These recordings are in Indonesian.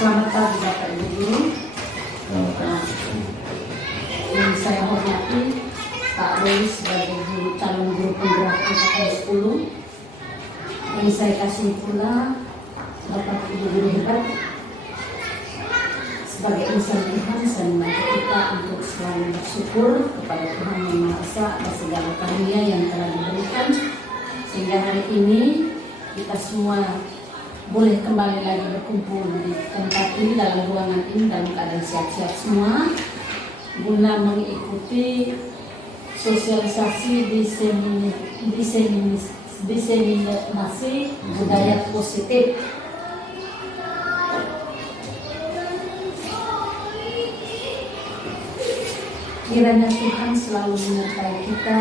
Selamat pagi Bapak Ibu Guru. Yang saya hormati Pak Roy sebagai calon guru penggerak angkatan 10. Yang saya kasih pula Bapak Ibu Guru hebat sebagai insan Tuhan. Saya mengajak kita untuk selalu bersyukur kepada Tuhan Yang Maha Esa atas segala karunia yang telah diberikan, sehingga hari ini kita semua boleh kembali lagi berkumpul di tempat ini, dalam ruangan ini, dalam keadaan sehat-sehat semua, guna mengikuti sosialisasi diseminasi budaya positif. Kiranya Tuhan selalu menyertai kita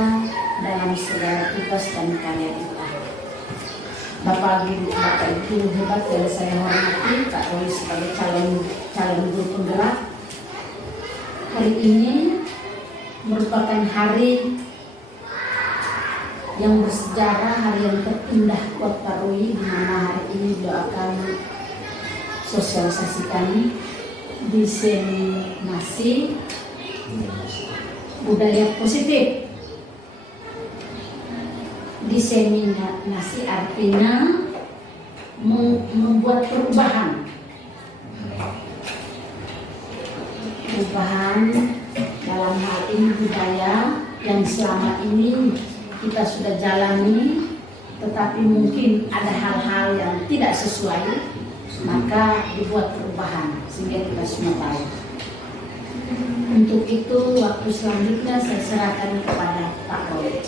dalam segala tugas dan karya kita. Bapak Ibu hebat yang saya hormati, Kak Roy sebagai calon guru penggerak. Hari ini merupakan hari yang bersejarah, hari yang terindah buat Kak Roy, di mana hari ini beliau akan sosialisasikan diseminasi budaya positif. Diseminasi artinya membuat perubahan dalam hal ini budaya yang selama ini kita sudah jalani, tetapi mungkin ada hal-hal yang tidak sesuai, maka dibuat perubahan sehingga kita semua baik. Untuk itu waktu selanjutnya saya serahkan kepada Pak Roy.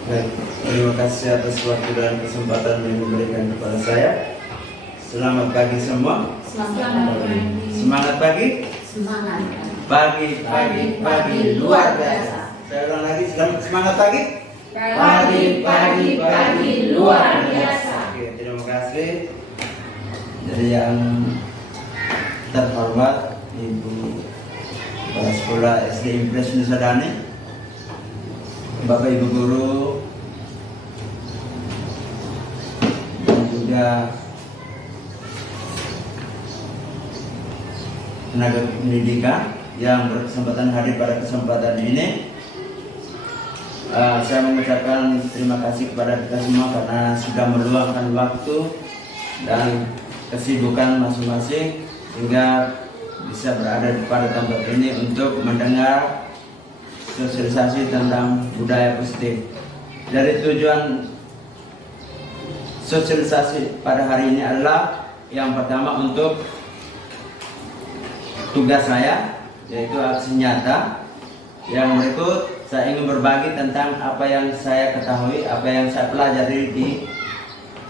Baik, terima kasih atas waktu dan kesempatan yang diberikan kepada saya. Selamat pagi semua. Selamat pagi. Semangat pagi. Semangat. Pagi luar biasa. Saya ulang lagi, semangat pagi. Pagi luar biasa. Oke, terima kasih. Jadi yang terhormat Ibu Kepala Sekolah SD Impres Nusadani, Bapak Ibu Guru, dan juga tenaga pendidikan yang berkesempatan hadir pada kesempatan ini. Saya mengucapkan terima kasih kepada kita semua karena sudah meluangkan waktu dan kesibukan masing-masing sehingga bisa berada pada tempat ini untuk mendengar sosialisasi tentang budaya positif. Dari tujuan sosialisasi pada hari ini adalah yang pertama untuk tugas saya, yaitu aksi nyata. Yang berikut saya ingin berbagi tentang apa yang saya ketahui, apa yang saya pelajari di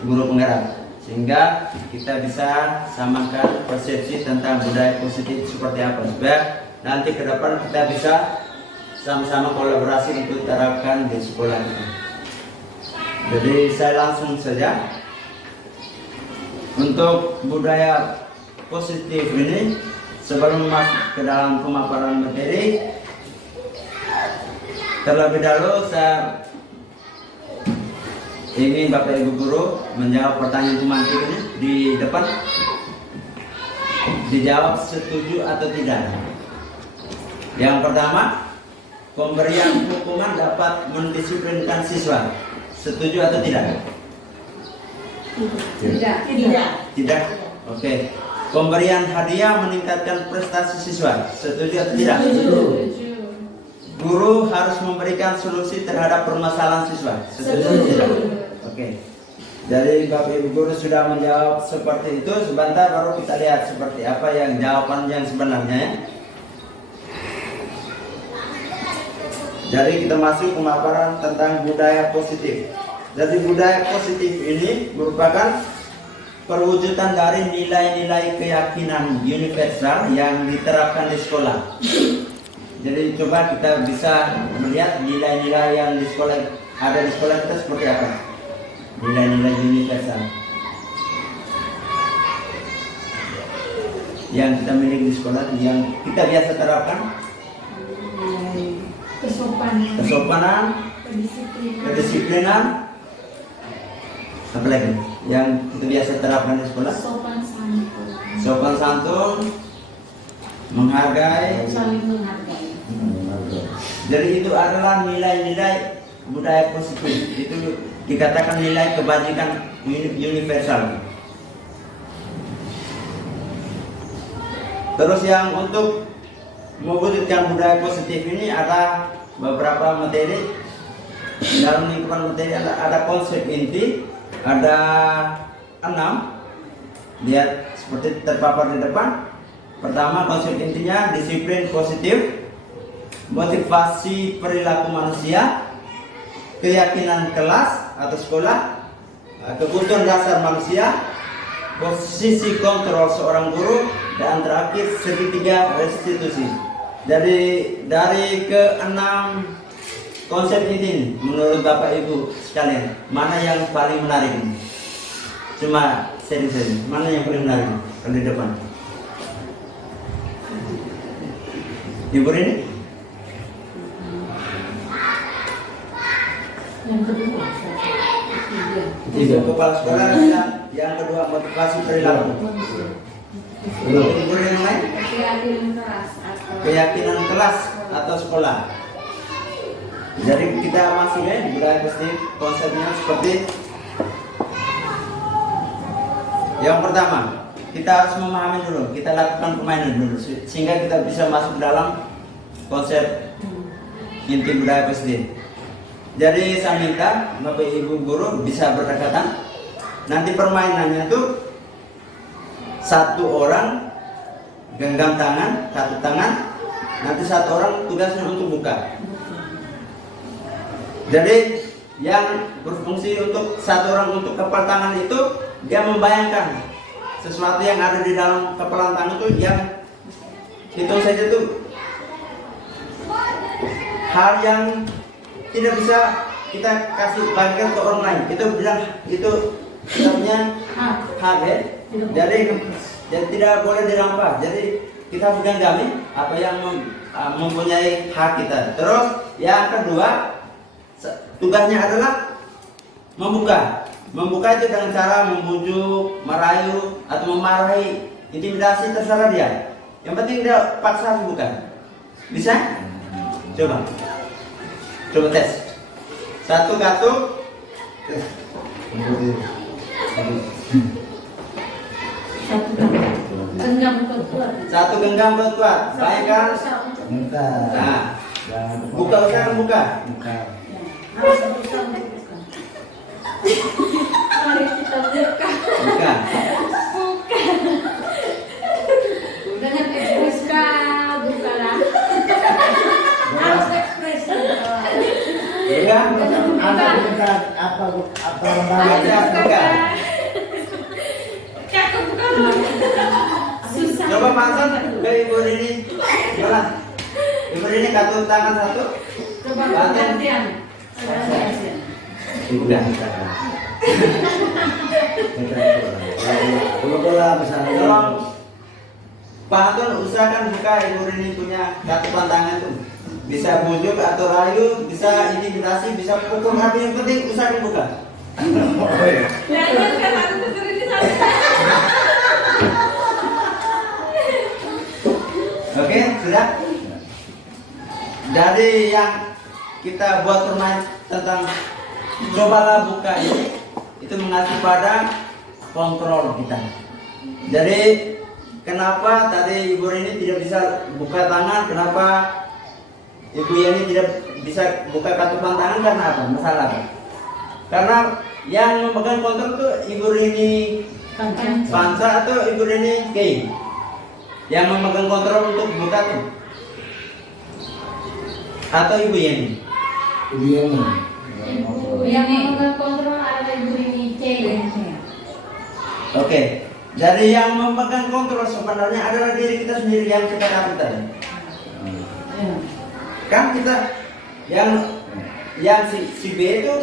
guru penggerak, sehingga kita bisa samakan persepsi tentang budaya positif seperti apa, supaya nanti ke depan kita bisa sama-sama kolaborasi untuk terapkan di sekolah kita. Jadi saya langsung saja. Untuk budaya positif ini, sebelum masuk ke dalam pemaparan materi, terlebih dahulu saya ingin Bapak Ibu Guru menjawab pertanyaan pemantik ini di depan. Dijawab setuju atau tidak. Yang pertama, pemberian hukuman dapat mendisiplinkan siswa. Setuju atau tidak? Tidak. Oke. Pemberian hadiah meningkatkan prestasi siswa. Setuju atau tidak? Guru harus memberikan solusi terhadap permasalahan siswa. Setuju atau tidak? Oke. Jadi Bapak Ibu Guru sudah menjawab seperti itu. Sebentar baru kita lihat seperti apa yang jawaban yang sebenarnya ya. Jadi kita masuk pemaparan tentang budaya positif. Jadi budaya positif ini merupakan perwujudan dari nilai-nilai keyakinan universal yang diterapkan di sekolah. Jadi coba kita bisa melihat nilai-nilai yang di sekolah, ada di sekolah kita seperti apa. Nilai-nilai universal yang kita miliki di sekolah, yang kita biasa terapkan. Kesopanan, kedisiplinan, apa lagi yang kita biasa terapkan di sekolah? sopan santun, menghargai. Saling menghargai. Jadi itu adalah nilai-nilai budaya positif. Itu dikatakan nilai kebajikan universal. Terus yang untuk mewujudkan budaya positif ini ada beberapa materi. Dalam lingkupan materi ada konsep inti, ada 6. Lihat seperti terpapar di depan. Pertama, konsep intinya disiplin positif, motivasi perilaku manusia, keyakinan kelas atau sekolah, kebutuhan dasar manusia, posisi kontrol seorang guru, dan terakhir segitiga restitusi. Dari ke-6 konsep ini, menurut Bapak Ibu sekalian, mana yang paling menarik? Cuma seri-seri, mana yang paling menarik? Kalau di depan. Ibu ini? Yang kedua, Itu kepala sekolah, yang kedua motivasi perilaku. Ibu yang lain? Keyakinan kelas atau sekolah. Jadi kita masih budaya positif, konsepnya seperti yang pertama, kita harus memahami dulu, kita lakukan permainan dulu sehingga kita bisa masuk dalam konsep inti budaya positif. Jadi saya minta Bapak Ibu guru bisa berdekatan. Nanti permainannya tuh satu orang genggam tangan, satu tangan, nanti satu orang tugasnya untuk buka. Jadi yang berfungsi untuk satu orang untuk kepala tangan itu dia membayangkan sesuatu yang ada di dalam kepala tangan itu yang hitung saja tuh hal yang tidak bisa kita kasih bagian ke orang lain. Itu bilang itu namanya hak ya. Jadi tidak boleh dirampas. Jadi kita pegang gami apa yang mempunyai hak kita. Terus yang kedua tugasnya adalah membuka. Membuka itu dengan cara membujuk, merayu, atau memarahi, intimidasi terserah dia. Yang penting dia paksa harus buka. Bisa? Coba. Coba tes. Satu kartu. Satu genggam kuat. Bayangkan. Nah, buka usahakan buka. Harus berusaha untuk buka. Mari kita buka. Buka. Dengan ekspresi bukalah. Harus ekspresi. Buka. Apa Buka. Cakep bukan? Susah. Coba pasang ke Ibu Rini. Coba. Ibu Rini kartu tangan satu. Coba gantian. Udah. Tolong Pak Hatun usahakan buka Ibu Rini punya kartu pantangan tuh. Bisa bujuk atau rayu, bisa intimidasi, bisa pukul, tapi yang penting usahakan buka. Oke, sudah. Dari yang kita buat permainan tentang cobalah buka ini, itu mengacu pada kontrol kita. Jadi kenapa tadi Ibu Rini tidak bisa buka tangan? Kenapa Ibu Yani tidak bisa buka kartu pantangan? Karena apa? Masalah apa? Karena yang memegang kontrol itu Ibu Rini Pansa atau Ibu Rini Kei. Yang memegang kontrol untuk buka tuh atau Ibu Yani? Ibu Yani. Yang memegang kontrol adalah Ibu Rini Kei. Oke. Dari yang memegang kontrol sebenarnya adalah diri kita sendiri yang kita dapat. Kan kita yang si B itu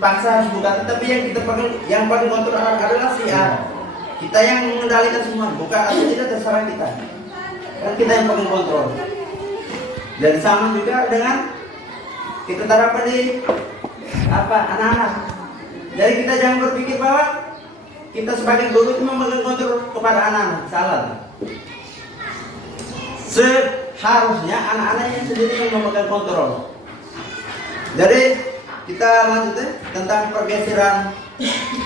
paksa harus buka, tetapi yang kita pegang, yang paling kontrol adalah si A. Kita yang mengendalikan semua, buka atau tidak terserah kita. Kan kita yang pegang kontrol. Dan sama juga dengan kita terapkan di anak-anak. Jadi kita jangan berpikir bahwa kita sebagai guru itu memegang kontrol kepada anak-anak, salah. Seharusnya anak-anaknya sendiri yang memegang kontrol. Jadi kita lanjut tentang pergeseran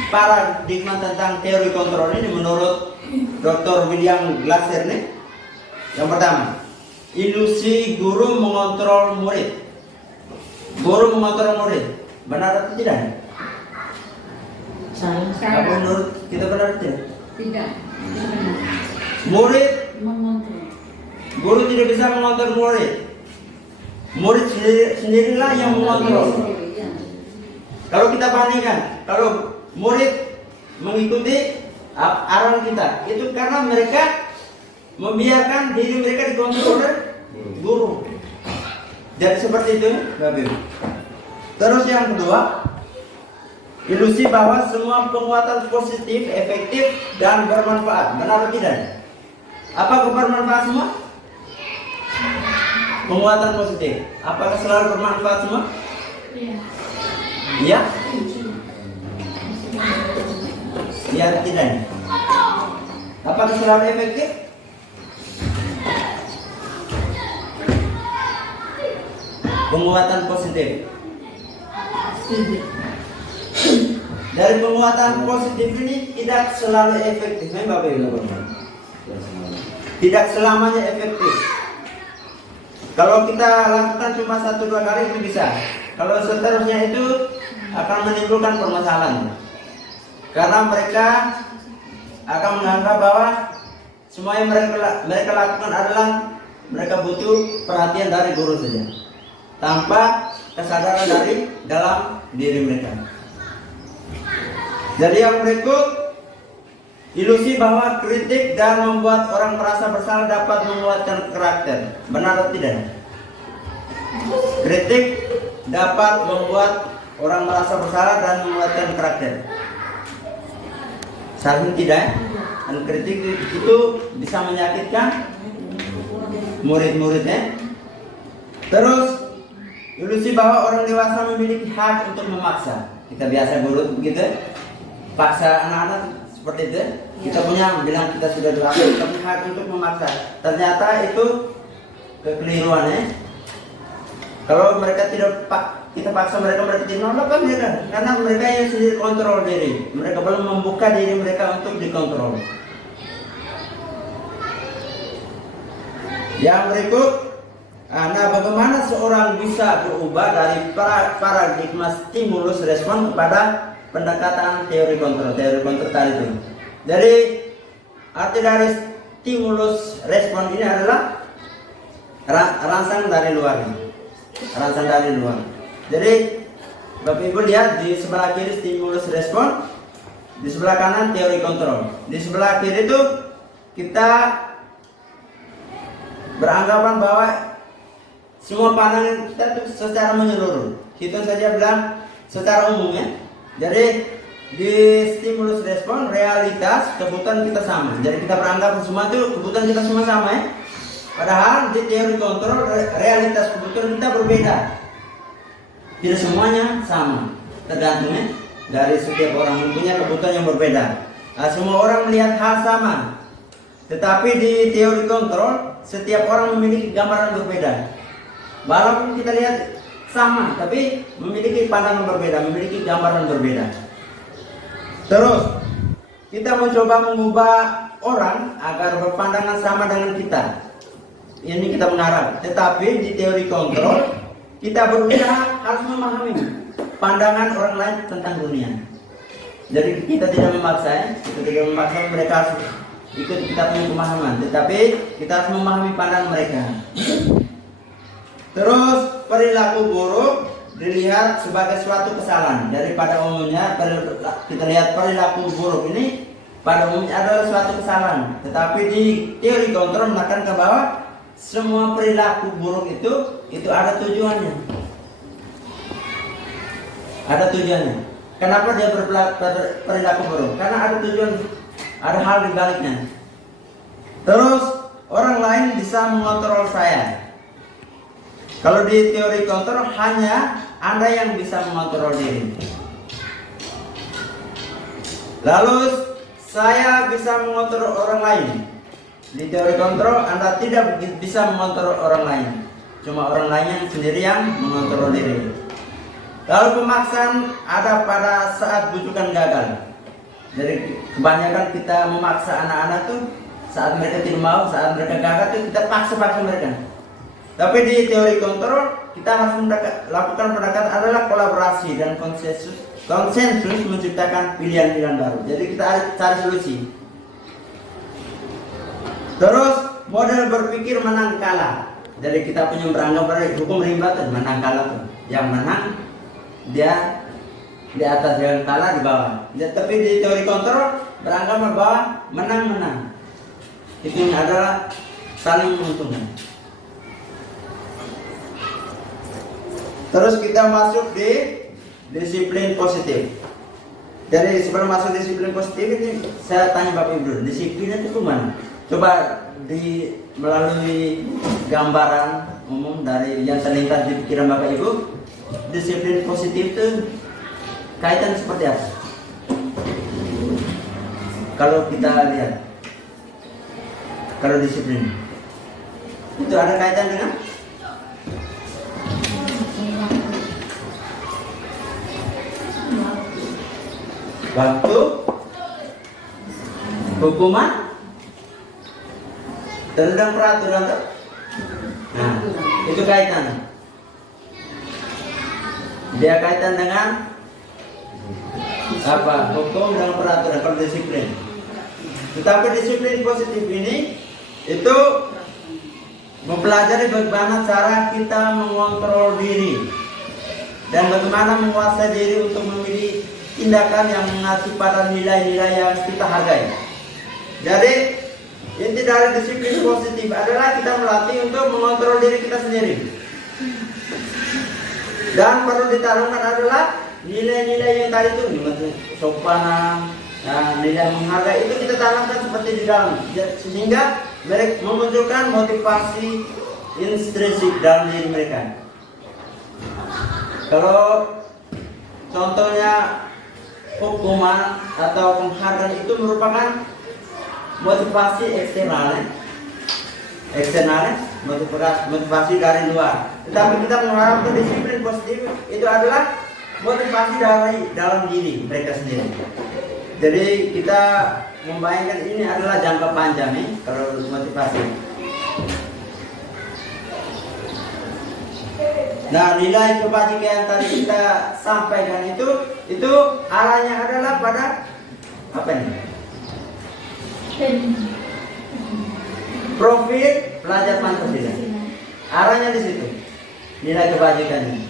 paradigma tentang teori kontrol ini menurut Dr. William Glasser nih. Yang pertama, ilusi guru mengontrol murid. Guru mengontrol murid, benar atau tidak? Salah. Apa menurut kita benar atau tidak? Tidak. Murid, Mengontrol. guru tidak bisa mengontrol murid. Murid sendirilah yang mengontrol. Iya. Kalau kita bandingkan, kalau murid mengikuti arahan kita, itu karena mereka membiarkan diri mereka dikontrol oleh guru. Jadi seperti itu, Bapak. Terus yang kedua, ilusi bahwa semua penguatan positif, efektif, dan bermanfaat. Benar atau tidak? Apa bermanfaat semua? Penguatan positif. Apakah selalu bermanfaat semua? Iya. Iya? Iya atau tidak? Apakah selalu efektif? Penguatan positif. Setuju. Dari penguatan positif ini tidak selalu efektif, Bapak Ibu. Tidak selamanya efektif. Kalau kita lakukan cuma 1-2 kali itu bisa. Kalau seterusnya itu akan menimbulkan permasalahan. Karena mereka akan menganggap bahwa semua yang mereka lakukan adalah mereka butuh perhatian dari guru saja, tanpa kesadaran dari dalam diri mereka. Jadi yang berikut, ilusi bahwa kritik dan membuat orang merasa bersalah dapat menguatkan karakter. Benar atau tidak? Kritik dapat membuat orang merasa bersalah dan menguatkan karakter. Seharusnya tidak. Dan kritik itu bisa menyakitkan murid-muridnya. Terus, ilusi bahwa orang dewasa memiliki hak untuk memaksa. Kita biasa guru begitu, paksa anak-anak seperti itu. Kita punya bilang kita sudah dewasa, kita punya hak untuk memaksa. Ternyata itu kekeliruan ya. Kalau mereka tidak kita paksa mereka tidak nolak kan mereka, karena mereka yang sendiri kontrol diri. Mereka belum membuka diri mereka untuk dikontrol. Yang berikut, nah bagaimana seorang bisa berubah dari paradigma stimulus respon kepada pendekatan teori kontrol tadi itu. Jadi arti dari stimulus respon ini adalah rangsang dari luar. Rangsang dari luar. Jadi Bapak Ibu lihat di sebelah kiri stimulus respon, di sebelah kanan teori kontrol. Di sebelah kiri itu kita beranggapan bahwa semua pandangan kita itu secara menyeluruh. Kita saja bilang secara umum ya. Jadi di stimulus respon realitas kebutuhan kita sama. Jadi kita beranggap semua itu kebutuhan kita semua sama ya. Padahal di teori kontrol realitas kebutuhan kita berbeda. Tidak semuanya sama, tergantungnya dari setiap orang mempunyai kebutuhan yang berbeda. Nah, semua orang melihat hal sama, tetapi di teori kontrol setiap orang memiliki gambaran berbeda. Walaupun kita lihat sama, tapi memiliki pandangan berbeda, memiliki gambaran berbeda. Terus kita mencoba mengubah orang agar berpandangan sama dengan kita. Ini kita mengharap, tetapi di teori kontrol kita berusaha harus memahami pandangan orang lain tentang dunia. Jadi kita tidak memaksa ya, kita tidak memaksa mereka harus ikut kita punya pemahaman, tetapi kita harus memahami pandangan mereka. Terus perilaku buruk dilihat sebagai suatu kesalahan. Daripada umumnya kita lihat perilaku buruk ini pada umumnya adalah suatu kesalahan, tetapi di teori kontrol menekankan bahwa semua perilaku buruk itu ada tujuannya. Ada tujuannya. Kenapa dia perilaku buruk? Karena ada tujuan, ada hal di baliknya. Terus orang lain bisa mengontrol saya. Kalau di teori kontrol hanya Anda yang bisa mengontrol diri. Lalu saya bisa mengontrol orang lain. Di teori kontrol Anda tidak bisa mengontrol orang lain, cuma orang lain yang sendiri yang mengontrol diri. Lalu pemaksaan ada pada saat bujukan gagal. Jadi kebanyakan kita memaksa anak-anak tuh saat mereka tidak mau, saat mereka gagal tuh kita paksa mereka. Tapi di teori kontrol kita harus lakukan pendekatan adalah kolaborasi dan konsensus menciptakan pilihan-pilihan baru. Jadi kita cari solusi. Terus model berpikir menang kalah. Jadi kita punya beranggapan hukum rimba tuh menang kalah tuh. Yang menang dia di atas, yang kalah di bawah. Tapi di teori kontrol beranggapan bahwa menang. Itu adalah saling menguntungkan. Terus kita masuk di disiplin positif. Jadi sebelum masuk disiplin positif ini saya tanya Bapak Ibu, disiplin itu mana? Coba melalui gambaran umum dari yang terlintas di pikiran Bapak Ibu, disiplin positif itu kaitan seperti apa? Kalau kita lihat, kalau disiplin itu ada kaitan dengan waktu, hukuman, tentang peraturan tuh. Nah, itu kaitan. Dia kaitan dengan apa? Hukum dan peraturan, kalau disiplin. Tetapi disiplin positif ini itu mempelajari bagaimana cara kita mengontrol diri dan bagaimana menguasai diri untuk memilih tindakan yang mengacu pada nilai-nilai yang kita hargai. Jadi inti dari disiplin positif adalah kita melatih untuk mengontrol diri kita sendiri. Dan perlu ditanamkan adalah nilai-nilai yang tadi itu, sopanan, nilai menghargai itu kita tanamkan seperti di dalam, sehingga mereka memunculkan motivasi intrinsik dalam diri mereka. Kalau contohnya hukuman atau penghargaan itu merupakan motivasi eksternal, motivasi dari luar. Tetapi kita mengharapkan disiplin positif itu adalah motivasi dari dalam diri mereka sendiri. Jadi kita membayangkan ini adalah jangka panjang nih kalau motivasi. Nah, nilai kebajikan yang tadi kita sampaikan itu arahnya adalah pada apa nih? Profil pelajar Pancasila. Arahnya di situ. Nilai kebajikannya.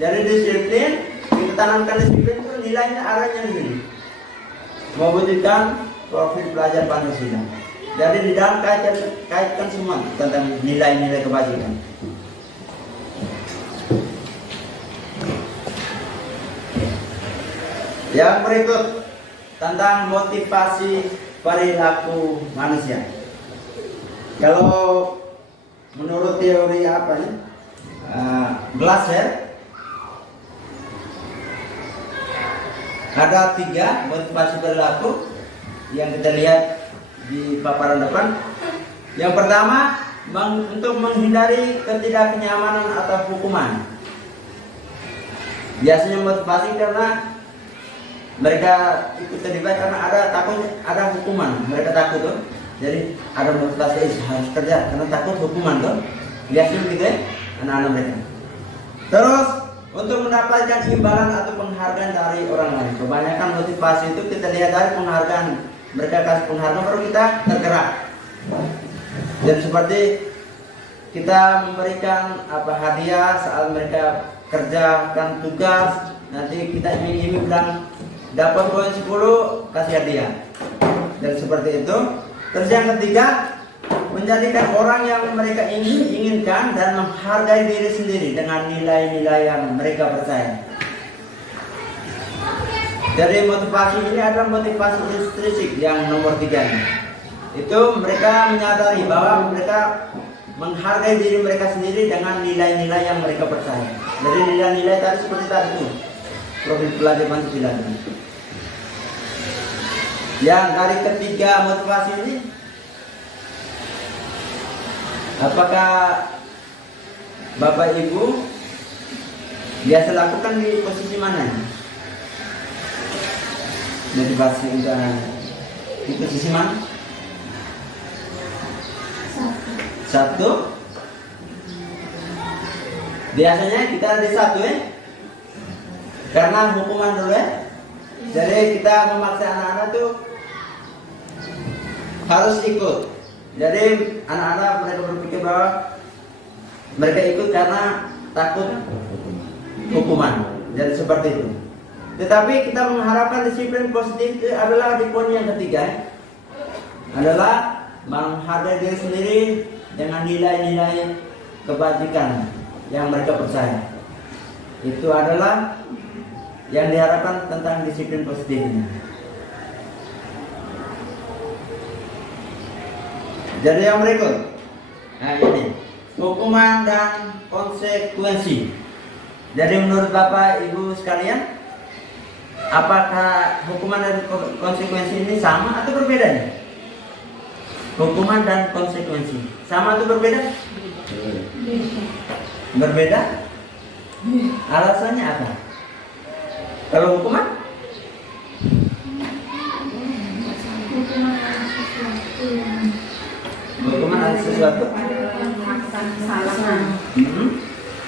Dari disiplin kita tanamkan disiplin itu nilainya arahnya di sini. Mewujudkan profil pelajar Pancasila. Jadi di dalam kaitkan semua tentang nilai-nilai kebajikan. Yang berikut tentang motivasi perilaku manusia. Kalau menurut teori apa nih? Glasser ada 3 motivasi perilaku yang kita lihat di paparan depan. Yang pertama untuk menghindari ketidaknyamanan atau hukuman. Biasanya motivasi karena mereka ikut terlibat karena ada hukuman, mereka takut tuh. Jadi ada motivasi harus kerja karena takut hukuman tuh. Biasanya begitu ya anak-anak mereka. Terus untuk mendapatkan imbalan atau penghargaan dari orang lain. Kebanyakan motivasi itu kita lihat dari penghargaan. Mereka kasih penghargaan baru kita tergerak. Dan seperti kita memberikan hadiah saat mereka kerjakan tugas, nanti kita iming-iming bilang dapat poin 10 kasih hadiah. Dan seperti itu. Terus yang ketiga, menjadikan orang yang mereka inginkan dan menghargai diri sendiri dengan nilai-nilai yang mereka percaya. Jadi motivasi ini adalah motivasi intrinsik yang nomor 3 ini. Itu mereka menyadari bahwa mereka menghargai diri mereka sendiri dengan nilai-nilai yang mereka percaya. Jadi nilai-nilai tadi seperti tadi itu, profil pelajar Pancasila. Yang dari ketiga motivasi ini, apakah Bapak Ibu biasa lakukan di posisi mana? Motivasi untuk anak di posisi mana? Satu. Biasanya kita di satu ya, karena hukuman dulu ya. Jadi kita memaksa anak-anak tuh harus ikut. Jadi anak-anak mereka berpikir bahwa mereka ikut karena takut hukuman. Jadi seperti itu. Tetapi kita mengharapkan disiplin positif itu adalah di poin yang ketiga, adalah menghargai diri sendiri dengan nilai-nilai kebajikan yang mereka percaya. Itu adalah yang diharapkan tentang disiplin positif ini. Jadi yang berikut, nah ini hukuman dan konsekuensi. Jadi menurut Bapak Ibu sekalian, apakah hukuman dan konsekuensi ini sama atau berbeda nih? Hukuman dan konsekuensi sama atau berbeda? Berbeda? Alasannya apa? Kalau hukuman? Hukuman ada sesuatu?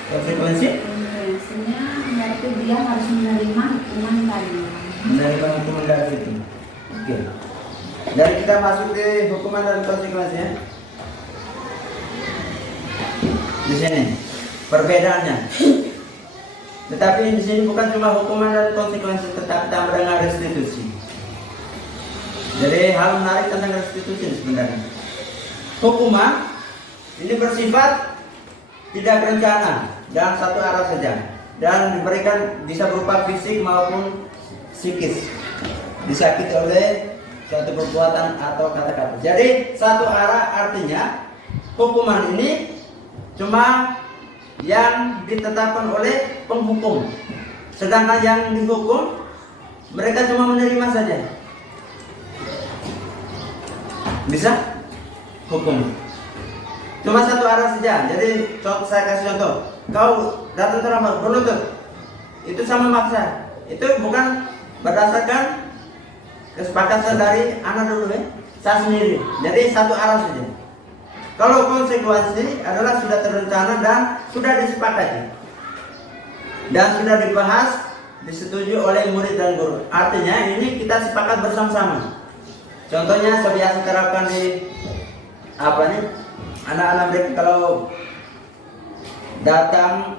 Konsekuensi? Konsekuensinya berarti dia harus menerima hukuman tadi. Menerima hukuman dari situ. Oke. Dari kita masuk ke hukuman dan konsekuensi ya. Di sini perbedaannya. Tetapi di sini bukan cuma hukuman dan konsekuensi, tetapi tambah dengan restitusi. Jadi hal menarik tentang restitusi sebenarnya. Hukuman ini bersifat tidak berencana dan satu arah saja, dan diberikan bisa berupa fisik maupun psikis, disakiti oleh suatu perbuatan atau kata-kata. Jadi satu arah artinya hukuman ini cuma yang ditetapkan oleh penghukum, sedangkan yang dihukum mereka cuma menerima saja. Bisa hukum cuma satu arah saja. Jadi saya kasih contoh, kau datang terlambat berlutut, itu sama maksa, itu bukan berdasarkan kesepakatan dari anak dulu ya, saya sendiri. Jadi satu arah saja. Kalau konsekuensi adalah sudah terencana dan sudah disepakati dan sudah dibahas, disetujui oleh murid dan guru. Artinya ini kita sepakat bersama-sama. Contohnya saya biasa terapkan di apa nih, anak-anak mereka kalau datang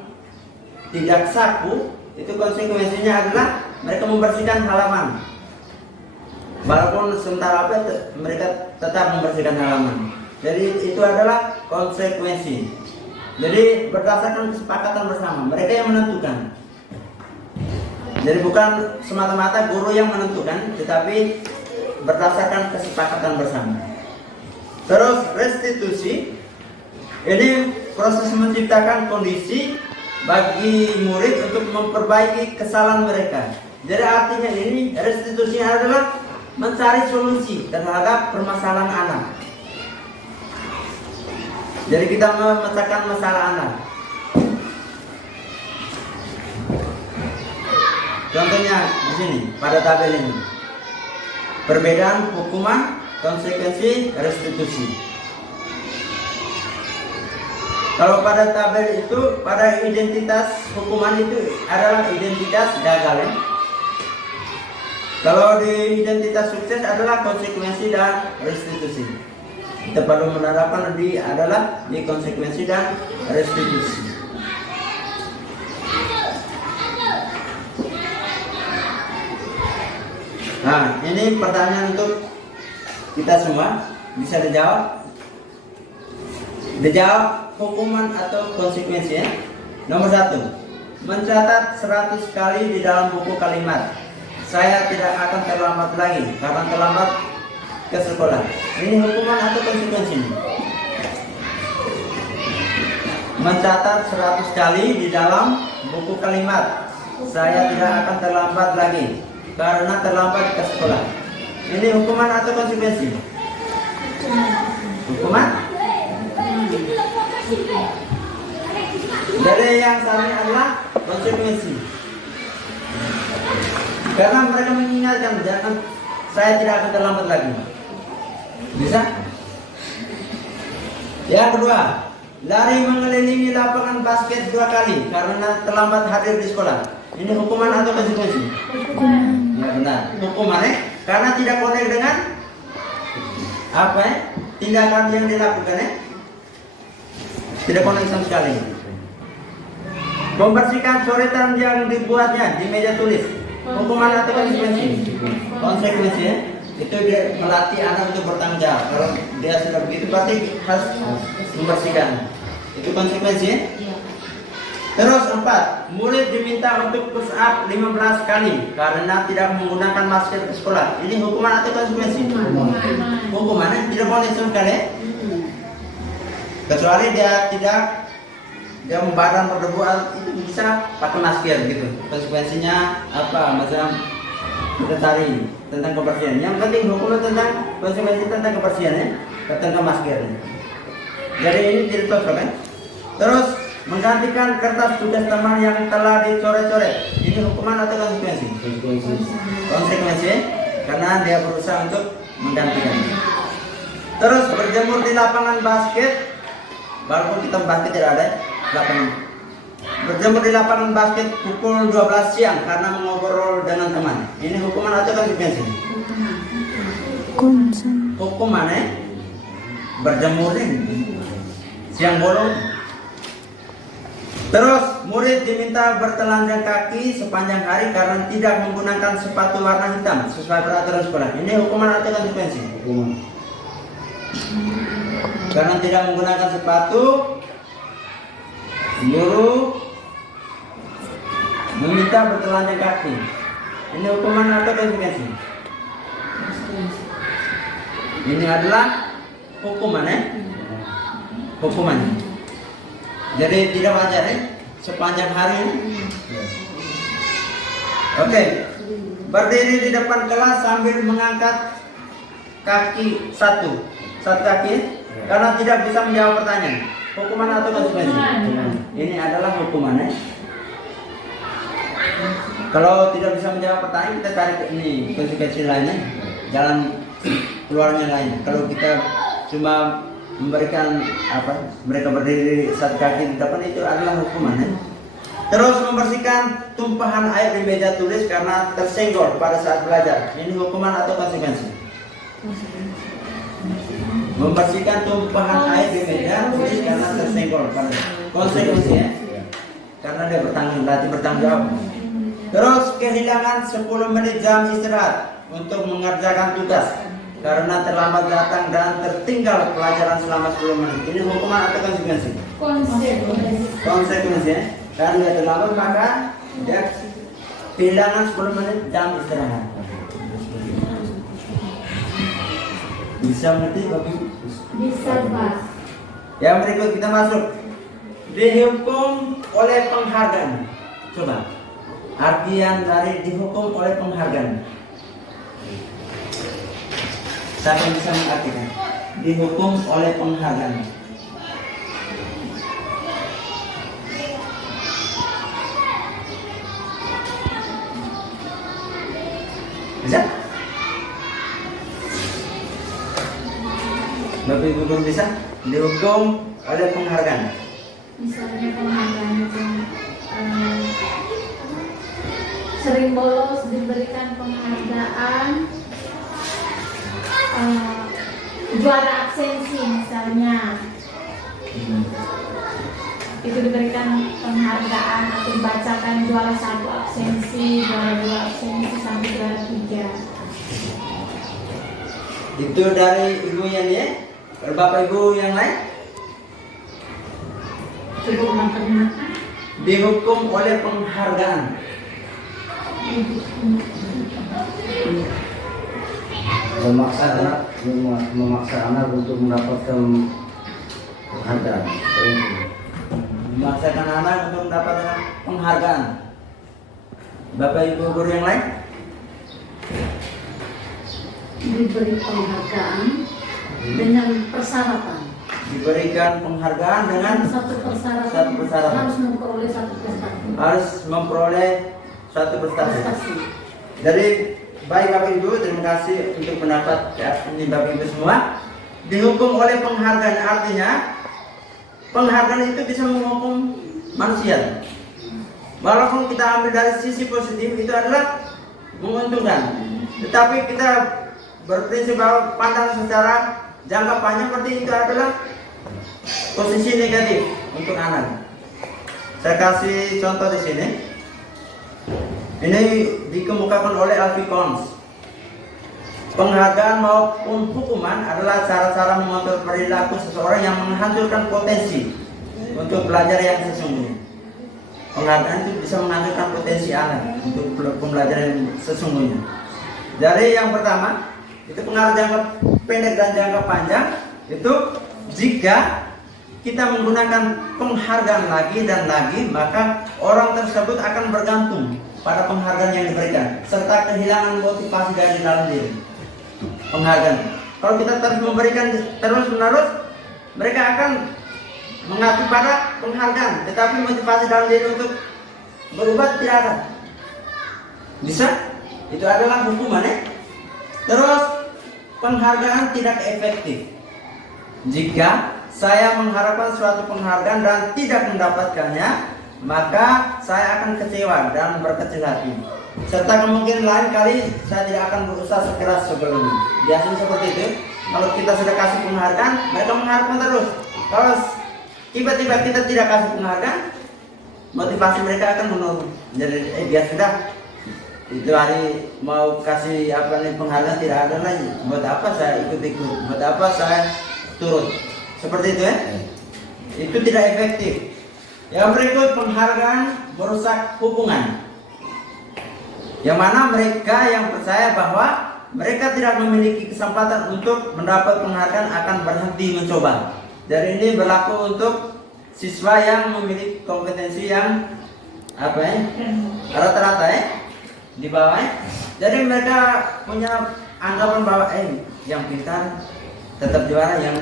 tidak sapu, itu konsekuensinya adalah mereka membersihkan halaman. Walaupun sementara apa, mereka tetap membersihkan halaman. Jadi itu adalah konsekuensi. Jadi berdasarkan kesepakatan bersama, mereka yang menentukan. Jadi bukan semata-mata guru yang menentukan, tetapi berdasarkan kesepakatan bersama. Terus restitusi, ini proses menciptakan kondisi bagi murid untuk memperbaiki kesalahan mereka. Jadi artinya ini restitusi adalah mencari solusi terhadap permasalahan anak. Jadi kita memecahkan masalah anak. Contohnya di sini pada tabel ini, perbedaan hukuman, konsekuensi, restitusi. Kalau pada tabel itu, pada identitas hukuman itu adalah identitas gagal ya. Kalau di identitas sukses adalah konsekuensi dan restitusi. Kita perlu menerapkan adalah di konsekuensi dan restitusi. Nah, ini pertanyaan untuk kita semua, bisa dijawab. Dijawab hukuman atau konsekuensi ya. Nomor 1, mencatat 100 kali di dalam buku kalimat, saya tidak akan terlambat lagi karena terlambat ke sekolah. Ini hukuman atau konsekuensi? Mencatat 100 kali di dalam buku kalimat, saya tidak akan terlambat lagi karena terlambat ke sekolah. Ini hukuman atau konsekuensi? Hukuman? Dari yang salahnya adalah konsekuensi. Karena mereka mengingatkan, jangan, saya tidak akan terlambat lagi. Bisa? Yang kedua, lari mengelilingi lapangan basket 2 kali karena terlambat hadir di sekolah. Ini hukuman atau konsekuensi? Ya benar, hukuman karena tidak connect dengan apa tindakan yang dilakukan tidak connect sama sekali. Membersihkan coretan yang dibuatnya di meja tulis, hukuman atau konsekuensi? Konsekuensi itu dia melatih anak untuk bertanggung jawab. Kalau dia sudah begitu berarti harus membersihkan. Itu konsekuensi. Terus 4, murid diminta untuk push up 15 kali karena tidak menggunakan masker ke sekolah. Ini hukuman atau konsekuensi? Hukuman tidak boleh sama sekali. Kecuali dia membadan berdebu, itu bisa pakai masker gitu. Konsekuensinya apa? Macam kita cari tentang kebersihan. Yang penting hukumnya tentang konsekuensi tentang kebersihan tentang masker. Jadi ini tidak cocok kan? Terus menggantikan kertas tugas teman yang telah dicoret-coret. Ini hukuman atau konsekuensi? Konsekuensi, karena dia berusaha untuk menggantikan. Terus berjemur di lapangan basket, walaupun kita basket tidak ada lapangan. Berjemur di lapangan basket pukul 12 siang karena mengobrol dengan teman. Ini hukuman atau konsekuensi? Hukuman berjemur siang bolong. Terus murid diminta bertelanjang kaki sepanjang hari karena tidak menggunakan sepatu warna hitam sesuai peraturan sekolah. Ini hukuman atau konsekuensi? Hukuman. Karena tidak menggunakan sepatu, guru meminta bertelanjang kaki. Ini hukuman atau konsekuensi? Ini adalah hukuman hukuman. Jadi tidak wajar sepanjang hari. Oke. Berdiri di depan kelas sambil mengangkat kaki satu kaki karena tidak bisa menjawab pertanyaan. Hukuman atau konsekuensi? Ini adalah hukuman. Kalau tidak bisa menjawab pertanyaan, kita cari ini konsekuensi lainnya, jalan keluarnya lain. Kalau kita cuma memberikan mereka berdiri satu kaki di depan, itu adalah hukuman. Terus membersihkan tumpahan air di meja tulis karena tersenggol pada saat belajar. Ini hukuman atau konsekuensi? Membersihkan tumpahan air di meja tulis karena tersenggol pada konsekuensi karena dia bertanggung jawab. Terus kehilangan 10 menit jam istirahat untuk mengerjakan tugas karena terlambat datang dan tertinggal pelajaran selama 10 menit. Ini hukuman atau konsekuensi? Konsekuensi. Karena dia terlambat maka dia kehilangan 10 menit jam istirahat. Bisa mengerti Bapak? Bisa, Pak. Yang berikut kita masuk. Dihukum oleh penghargaan. Coba. Artian dari dihukum oleh penghargaan. Siapa yang bisa mengartikan? Dihukum oleh penghargaan. Bisa? Bapak Ibu guru bisa? Dihukum oleh penghargaan. Misalnya penghargaan itu sering bolos diberikan penghargaan, juara absensi misalnya, itu diberikan penghargaan atau dibacakan juara 1 absensi, juara 2 absensi sampai juara 3. Itu dari ibunya dia. Kalau Bapak Ibu yang lain? Dihukum oleh penghargaan. Memaksa anak untuk mendapatkan penghargaan. Memaksakan anak untuk mendapatkan penghargaan. Bapak Ibu guru yang lain? diberi penghargaan dengan persyaratan. Diberikan penghargaan dengan Satu persyaratan, Satu persyaratan. harus memperoleh satu prestasi. harus memperoleh suatu prestasi. Jadi baik Bapak Ibu, terima kasih untuk pendapat ini Bapak Ibu semua. Dihukum oleh penghargaan, artinya penghargaan itu bisa menghukum manusia. Walaupun kita ambil dari sisi positif, itu adalah menguntungkan. Tetapi kita berprinsip bahwa pandang secara jangka panjang berarti itu adalah posisi negatif untuk anak. Saya kasih contoh di sini. Ini dikemukakan oleh Alfie Kohns. Penghargaan maupun hukuman adalah cara-cara mengontrol perilaku seseorang yang menghancurkan potensi untuk belajar yang sesungguhnya. Penghargaan itu bisa menghancurkan potensi anak untuk pembelajaran yang sesungguhnya. Jadi yang pertama, itu pengaruh jangka pendek dan jangka panjang. Itu jika kita menggunakan penghargaan lagi dan lagi, maka orang tersebut akan bergantung pada penghargaan yang diberikan, serta kehilangan motivasi dari dalam diri. Penghargaan. Kalau kita terus memberikan terus-menerus, mereka akan mengacu pada penghargaan, tetapi motivasi dalam diri untuk berubah tidak ada. Bisa? Itu adalah hukuman ya. Terus penghargaan tidak efektif. Jika saya mengharapkan suatu penghargaan dan tidak mendapatkannya, maka saya akan kecewa dan berkecil hati. Serta kemungkinan lain kali saya tidak akan berusaha sekeras sebelumnya. Biasanya seperti itu. Kalau kita sudah kasih penghargaan, mereka mengharapkan terus. Kalau tiba-tiba kita tidak kasih penghargaan, motivasi mereka akan menurun. Jadi biar sudah, itu hari mau kasih apa nih penghargaan tidak ada lagi. Buat apa saya ikut-ikut? Buat apa saya turut? Seperti itu ya. Itu tidak efektif. Yang berikut, penghargaan merusak hubungan. Yang mana mereka yang percaya bahwa mereka tidak memiliki kesempatan untuk mendapat penghargaan akan berhenti mencoba. Dari ini berlaku untuk siswa yang memiliki kompetensi yang apa ya, rata-rata ya, di bawah ya. Jadi mereka punya anggapan bahwa yang pintar tetap juara, yang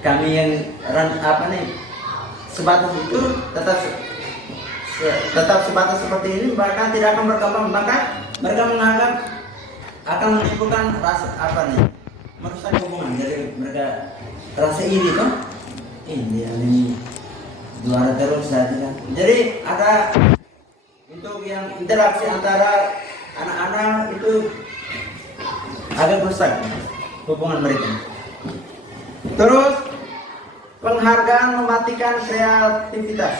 kami yang apa nih sebatas itu tetap sebatas seperti ini, bahkan tidak akan berkembang. Maka mereka menganggap akan menimbulkan rasa apa nih, merusak hubungan. Jadi mereka rasa iri tuh, ini juara terus saya tidak. Jadi ada untuk yang interaksi antara anak-anak itu agak rusak hubungan mereka. Terus penghargaan mematikan kreativitas.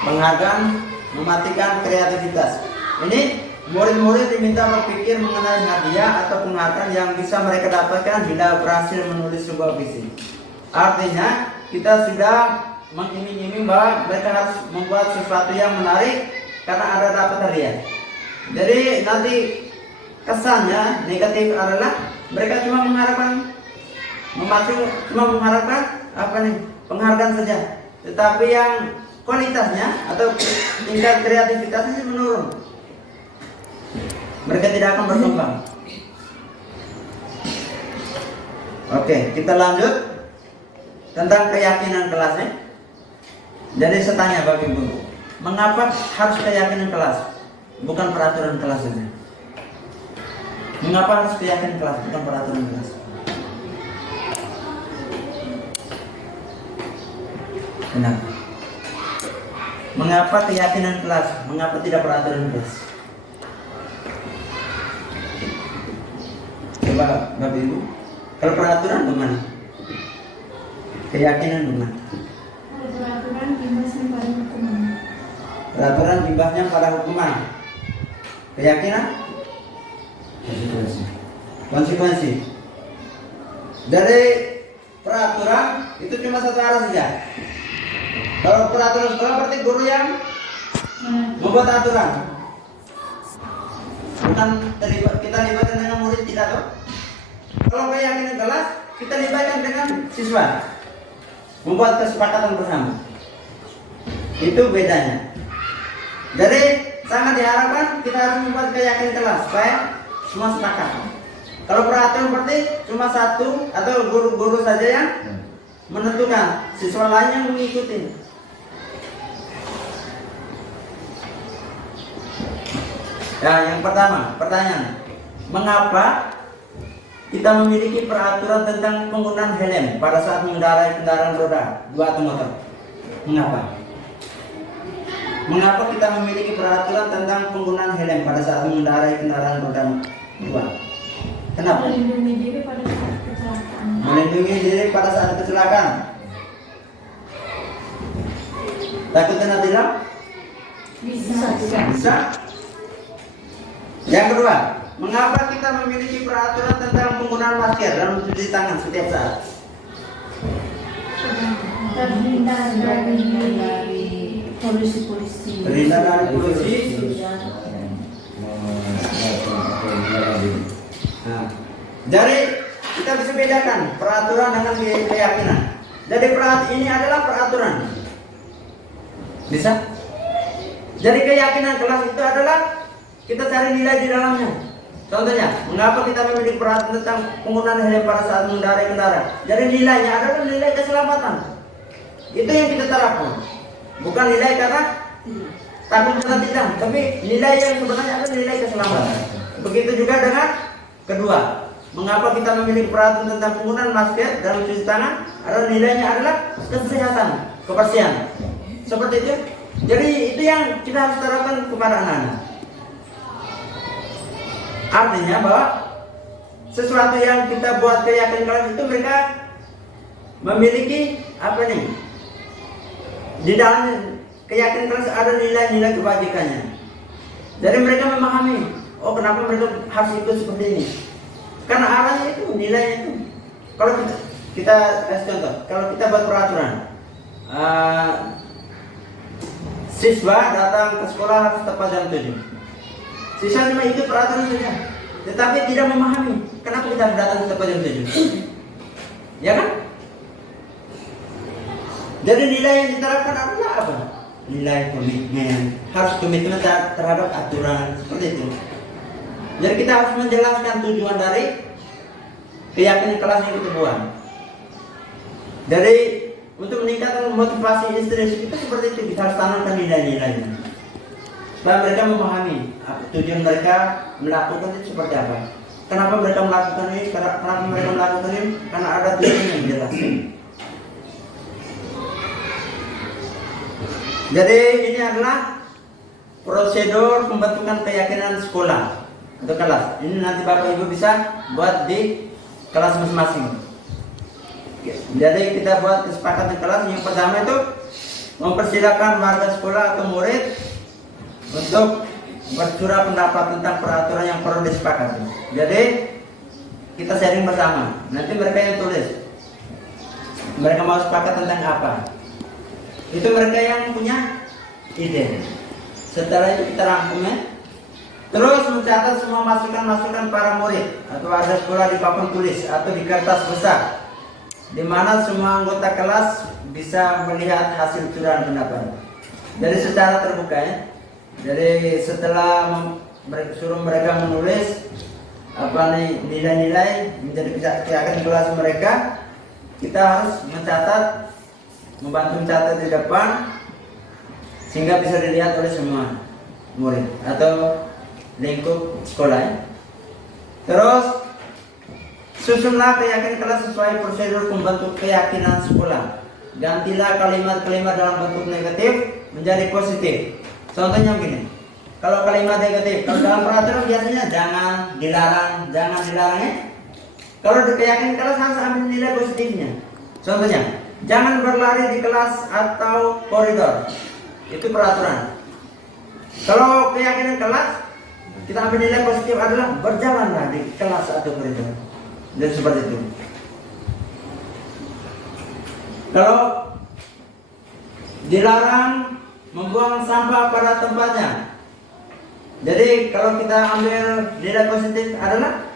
Penghargaan mematikan kreativitas. Ini murid-murid diminta berpikir mengenai hadiah atau penghargaan yang bisa mereka dapatkan bila berhasil menulis sebuah puisi. Artinya kita sudah mengiming-iming bahwa mereka harus membuat sesuatu yang menarik karena ada dapat hadiah. Jadi nanti kesannya negatif adalah mereka cuma mengharapkan apa nih, penghargaan saja, tetapi yang kualitasnya atau tingkat kreativitasnya menurun. Mereka tidak akan berkembang. Oke, kita lanjut tentang keyakinan kelasnya. Jadi saya tanya Bapak Ibu, mengapa harus keyakinan kelas, bukan peraturan kelas saja? Mengapa harus keyakinan kelas, bukan peraturan kelas? Kenapa? Mengapa keyakinan kelas? Mengapa tidak peraturan kelas? Coba Bapak Ibu, kalau peraturan bagaimana? Keyakinan bagaimana? Peraturan imbasnya pada hukuman. Peraturan imbasnya pada hukuman. Keyakinan? Konsekuensi. Dari peraturan itu cuma satu arah saja. Kalau peraturan sekolah berarti guru yang membuat aturan, bukan kita libatkan dengan murid, tidak toh? Kalau keyakinan kelas kita libatkan dengan siswa, membuat kesepakatan bersama. Itu bedanya. Jadi sangat diharapkan kita harus membuat keyakinan kelas supaya semua sepakat. Kalau peraturan berarti cuma satu atau guru-guru saja yang menentukan, siswa lain yang mengikuti. Ya, yang pertama, pertanyaan, mengapa kita memiliki peraturan tentang penggunaan helm pada saat mengendarai kendaraan roda 2 atau motor? Mengapa? Mengapa kita memiliki peraturan tentang penggunaan helm pada saat mengendarai kendaraan roda 2? Kenapa? Melindungi diri pada saat kecelakaan. Melindungi diri pada saat kecelakaan. Takut kena tilang? Bisa. Bisa. Yang kedua, mengapa kita memiliki peraturan tentang penggunaan masker dan mencuci tangan setiap saat? Terhindar dari polisi-polisi. Terhindar dari polusi. Nah, jadi kita bisa bedakan peraturan dengan keyakinan. Jadi ini adalah peraturan. Bisa? Jadi keyakinan kelas itu adalah kita cari nilai di dalamnya. Contohnya, mengapa kita memiliki peraturan tentang penggunaan helm pada saat mengendarai kendaraan? Jadi nilainya adalah nilai keselamatan. Itu yang kita terapkan. Bukan nilai karena takut kena tilang, tapi nilai yang sebenarnya adalah nilai keselamatan. Begitu juga dengan kedua, mengapa kita memiliki peraturan tentang penggunaan masker dan mencuci tangan? Adalah nilainya adalah kesehatan, kebersihan. Seperti itu. Jadi itu yang kita harus terapkan kepada anak-anak. Artinya bahwa sesuatu yang kita buat keyakinan kelas itu mereka memiliki apa nih? Di dalam keyakinan kelas ada nilai-nilai kebajikannya. Jadi mereka memahami, oh kenapa mereka harus ikut seperti ini? Karena arahnya itu, nilainya itu. Kalau kita kasih contoh, kalau kita buat peraturan, siswa datang ke sekolah harus tepat jam 7. Siswa cuma ikut peraturan saja, tetapi tidak memahami kenapa kita harus datang tepat jam 7. Ya kan? Jadi nilai yang diterapkan adalah apa? Nilai komitmen, harus komitmen terhadap aturan, seperti itu. Jadi kita harus menjelaskan tujuan dari keyakinan kelas yang kita buat. Jadi untuk meningkatkan motivasi istri kita seperti itu, kita harus tanamkan nilai-nilainya. Dan mereka memahami tujuan mereka melakukan itu seperti apa. Kenapa mereka melakukan ini? Kenapa mereka melakukan ini? Karena ada tujuan yang jelas. Jadi ini adalah prosedur pembentukan keyakinan sekolah atau kelas. Ini nanti Bapak Ibu bisa buat di kelas masing-masing. Jadi kita buat kesepakatan kelas. Yang pertama itu mempersilakan warga sekolah atau murid untuk bercurah pendapat tentang peraturan yang perlu disepakati. Jadi kita sharing bersama. Nanti mereka yang tulis. Mereka mau sepakat tentang apa? Itu mereka yang punya ide. Setelah itu kita rangkumnya. Terus mencatat semua masukan-masukan para murid atau warga sekolah di papan tulis atau di kertas besar, di mana semua anggota kelas bisa melihat hasil curahan pendapat. Jadi secara terbuka ya. Jadi setelah suruh mereka menulis apa nih nilai-nilai menjadi keyakinan kelas mereka, kita harus mencatat, membantu mencatat di depan sehingga bisa dilihat oleh semua murid atau lingkup sekolah ya. Terus susunlah keyakinan kelas sesuai prosedur pembentuk keyakinan sekolah. Gantilah kalimat-kalimat dalam bentuk negatif menjadi positif. Contohnya begini, kalau kalimat negatif, kalau dalam peraturan biasanya jangan dilarang ya. Kalau di keyakinan kelas harus ambil nilai positifnya. Contohnya, jangan berlari di kelas atau koridor. Itu peraturan. Kalau keyakinan kelas, kita ambil nilai positif adalah berjalanlah di kelas atau koridor. Dan seperti itu. Kalau dilarang membuang sampah pada tempatnya. Jadi kalau kita ambil nilai positif adalah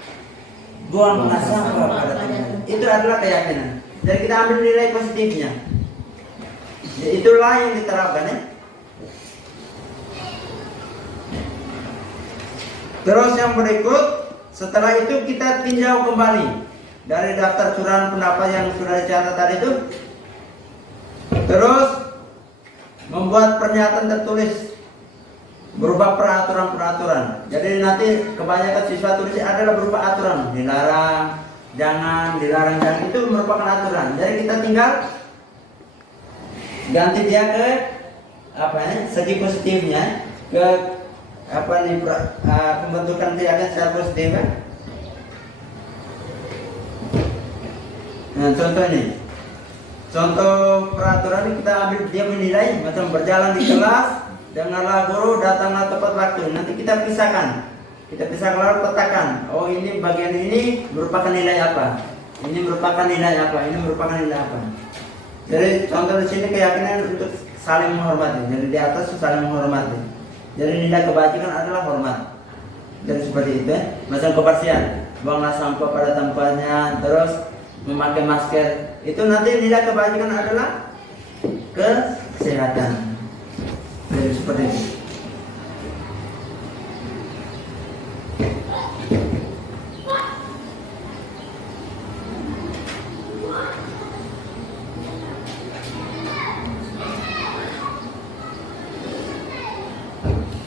buang sampah pada tempatnya. Itu adalah keyakinan. Jadi kita ambil nilai positifnya. Itulah yang diterapkan ya. Terus yang berikut, setelah itu kita tinjau kembali dari daftar curahan pendapat yang sudah dicatat tadi itu. Terus membuat pernyataan tertulis berupa peraturan-peraturan. Jadi nanti kebanyakan siswa tulis adalah berupa aturan, dilarang, jangan, dilarang, jangan, itu merupakan aturan. Jadi kita tinggal ganti dia ke segi positifnya, ke pembentukan keyakinan secara positif. Nah, contoh ini, contoh peraturan ini kita ambil dia menilai macam berjalan di kelas, dengarlah guru, datanglah tepat waktu. Nanti kita pisahkan lalu petakan. Oh, ini bagian ini merupakan nilai apa? Ini merupakan nilai apa? Ini merupakan nilai apa? Jadi contoh di sini keyakinan untuk saling menghormati. Jadi di atas itu saling menghormati. Jadi nilai kebajikan adalah hormat. Jadi seperti itu. Macam kebersihan, buanglah sampah pada tempatnya, terus memakai masker. Itu nanti nilai kebajikan adalah kesehatan. Jadi seperti itu.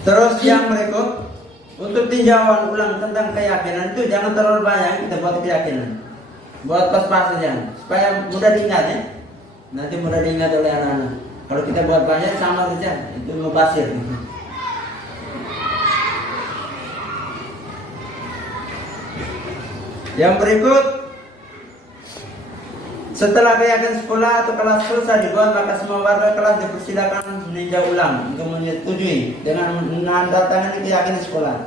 Terus yang berikut, untuk tinjauan ulang tentang keyakinan itu jangan terlalu banyak kita buat keyakinan. Buat pas-pas saja supaya mudah diingat ya. Nanti mudah diingat oleh anak-anak. Kalau kita buat banyak sama saja, itu mubasir. Yang berikut, setelah keyakinan sekolah atau kelas selesai dibuat, maka semua warga kelas dipersilakan meninjau ulang untuk menyetujui dengan menandatangani keyakinan sekolah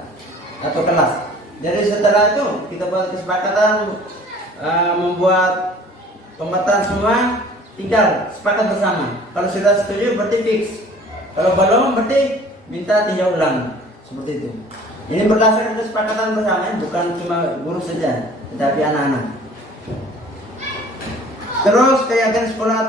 atau kelas. Jadi setelah itu kita buat kesepakatan membuat pemetaan semua, tinggal sepakat bersama. Kalau sudah setuju berarti fix. Kalau belum berarti minta tinjau ulang. Seperti itu. Ini berdasarkan kesepakatan bersama, bukan cuma guru saja, tetapi anak-anak. Terus keyakinan sekolah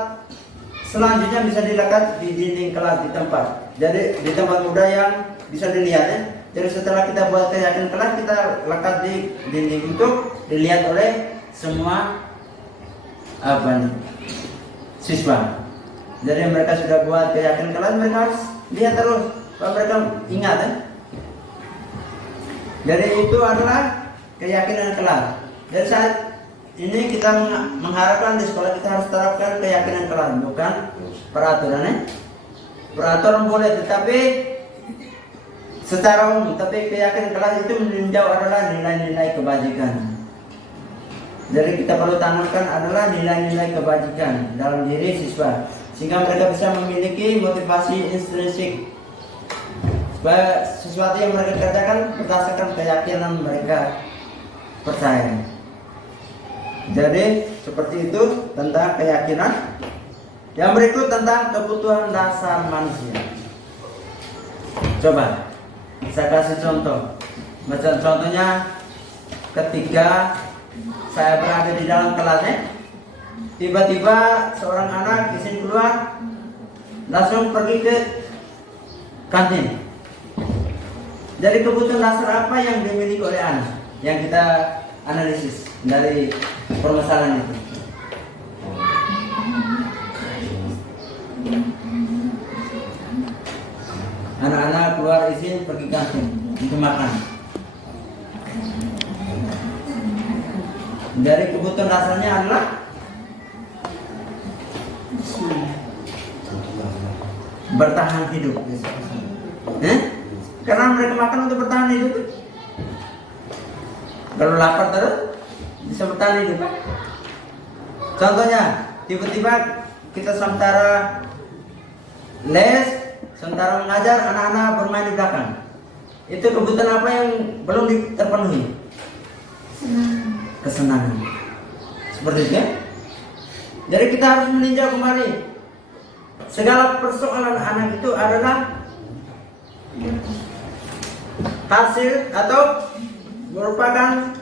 selanjutnya bisa dilekat di dinding kelas di tempat. Jadi di tempat mudah yang bisa dilihat ya. Jadi setelah kita buat keyakinan kelas, kita lekat di dinding untuk dilihat oleh semua siswa. Jadi mereka sudah buat keyakinan kelas, mereka harus lihat terus, mereka ingat ya. Jadi itu adalah keyakinan kelas. Dan saat ini kita mengharapkan di sekolah kita harus terapkan keyakinan kelas, bukan peraturan ya. Peraturan boleh, tetapi secara umum, tapi keyakinan kelas itu meninjau adalah nilai-nilai kebajikan. Jadi kita perlu tanamkan adalah nilai-nilai kebajikan dalam diri siswa, sehingga mereka bisa memiliki motivasi intrinsik supaya sesuatu yang mereka kerjakan berdasarkan keyakinan mereka percaya. Jadi seperti itu tentang keyakinan. Yang berikut tentang kebutuhan dasar manusia. Coba saya kasih contoh. Macam contohnya ketika saya berada di dalam kelasnya, tiba-tiba seorang anak izin keluar, langsung pergi ke kantin. Jadi kebutuhan dasar apa yang dimiliki oleh anak yang kita analisis dari permasalahan itu? Anak-anak keluar izin pergi kantin untuk makan. Dari kebutuhan dasarnya adalah bertahan hidup. Karena mereka makan untuk bertahan hidup. Kalau lapar terus bisa bertahan hidup. Contohnya, tiba-tiba kita sementara les, sementara mengajar, anak-anak bermain di belakang. Itu kebutuhan apa yang belum terpenuhi? Kesenangan. Seperti itu ya. Jadi kita harus meninjau kembali. Segala persoalan anak itu adalah hasil atau merupakan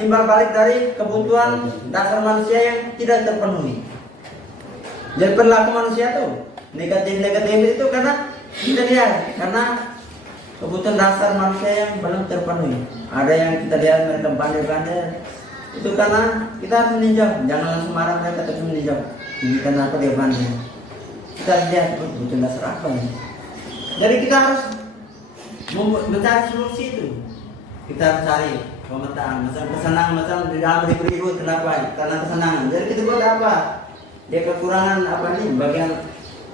timbal balik dari kebutuhan dasar manusia yang tidak terpenuhi. Jadi perilaku manusia itu negatif itu karena kita lihat, karena kebutuhan dasar manusia yang belum terpenuhi. Ada yang kita lihat mereka bandel-bandel, itu karena kita harus meninjau, jangan langsung marah mereka tapi meninjau. Ini kenapa dia bandel? Kita lihat kebutuhan dasar apa ini. Jadi kita harus mencari solusi itu. Kita harus cari pemetaan, macam kesenangan, macam di dalam ribut-ribut kenapa? Karena kesenangan. Jadi kita buat apa? Dia kekurangan apa nih? Bagian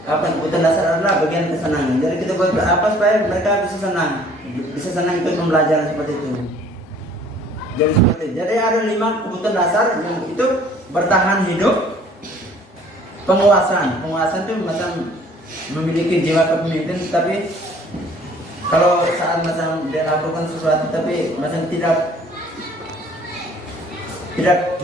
apa kebutuhan dasar adalah bagian kesenangan. Jadi kita buat apa supaya mereka bisa senang ikut pembelajaran seperti itu. Jadi seperti itu. Jadi ada 5 kebutuhan dasar yang itu bertahan hidup, penguasaan itu macam memiliki jiwa kepemimpinan, tapi kalau saat macam dia lakukan sesuatu tapi macam tidak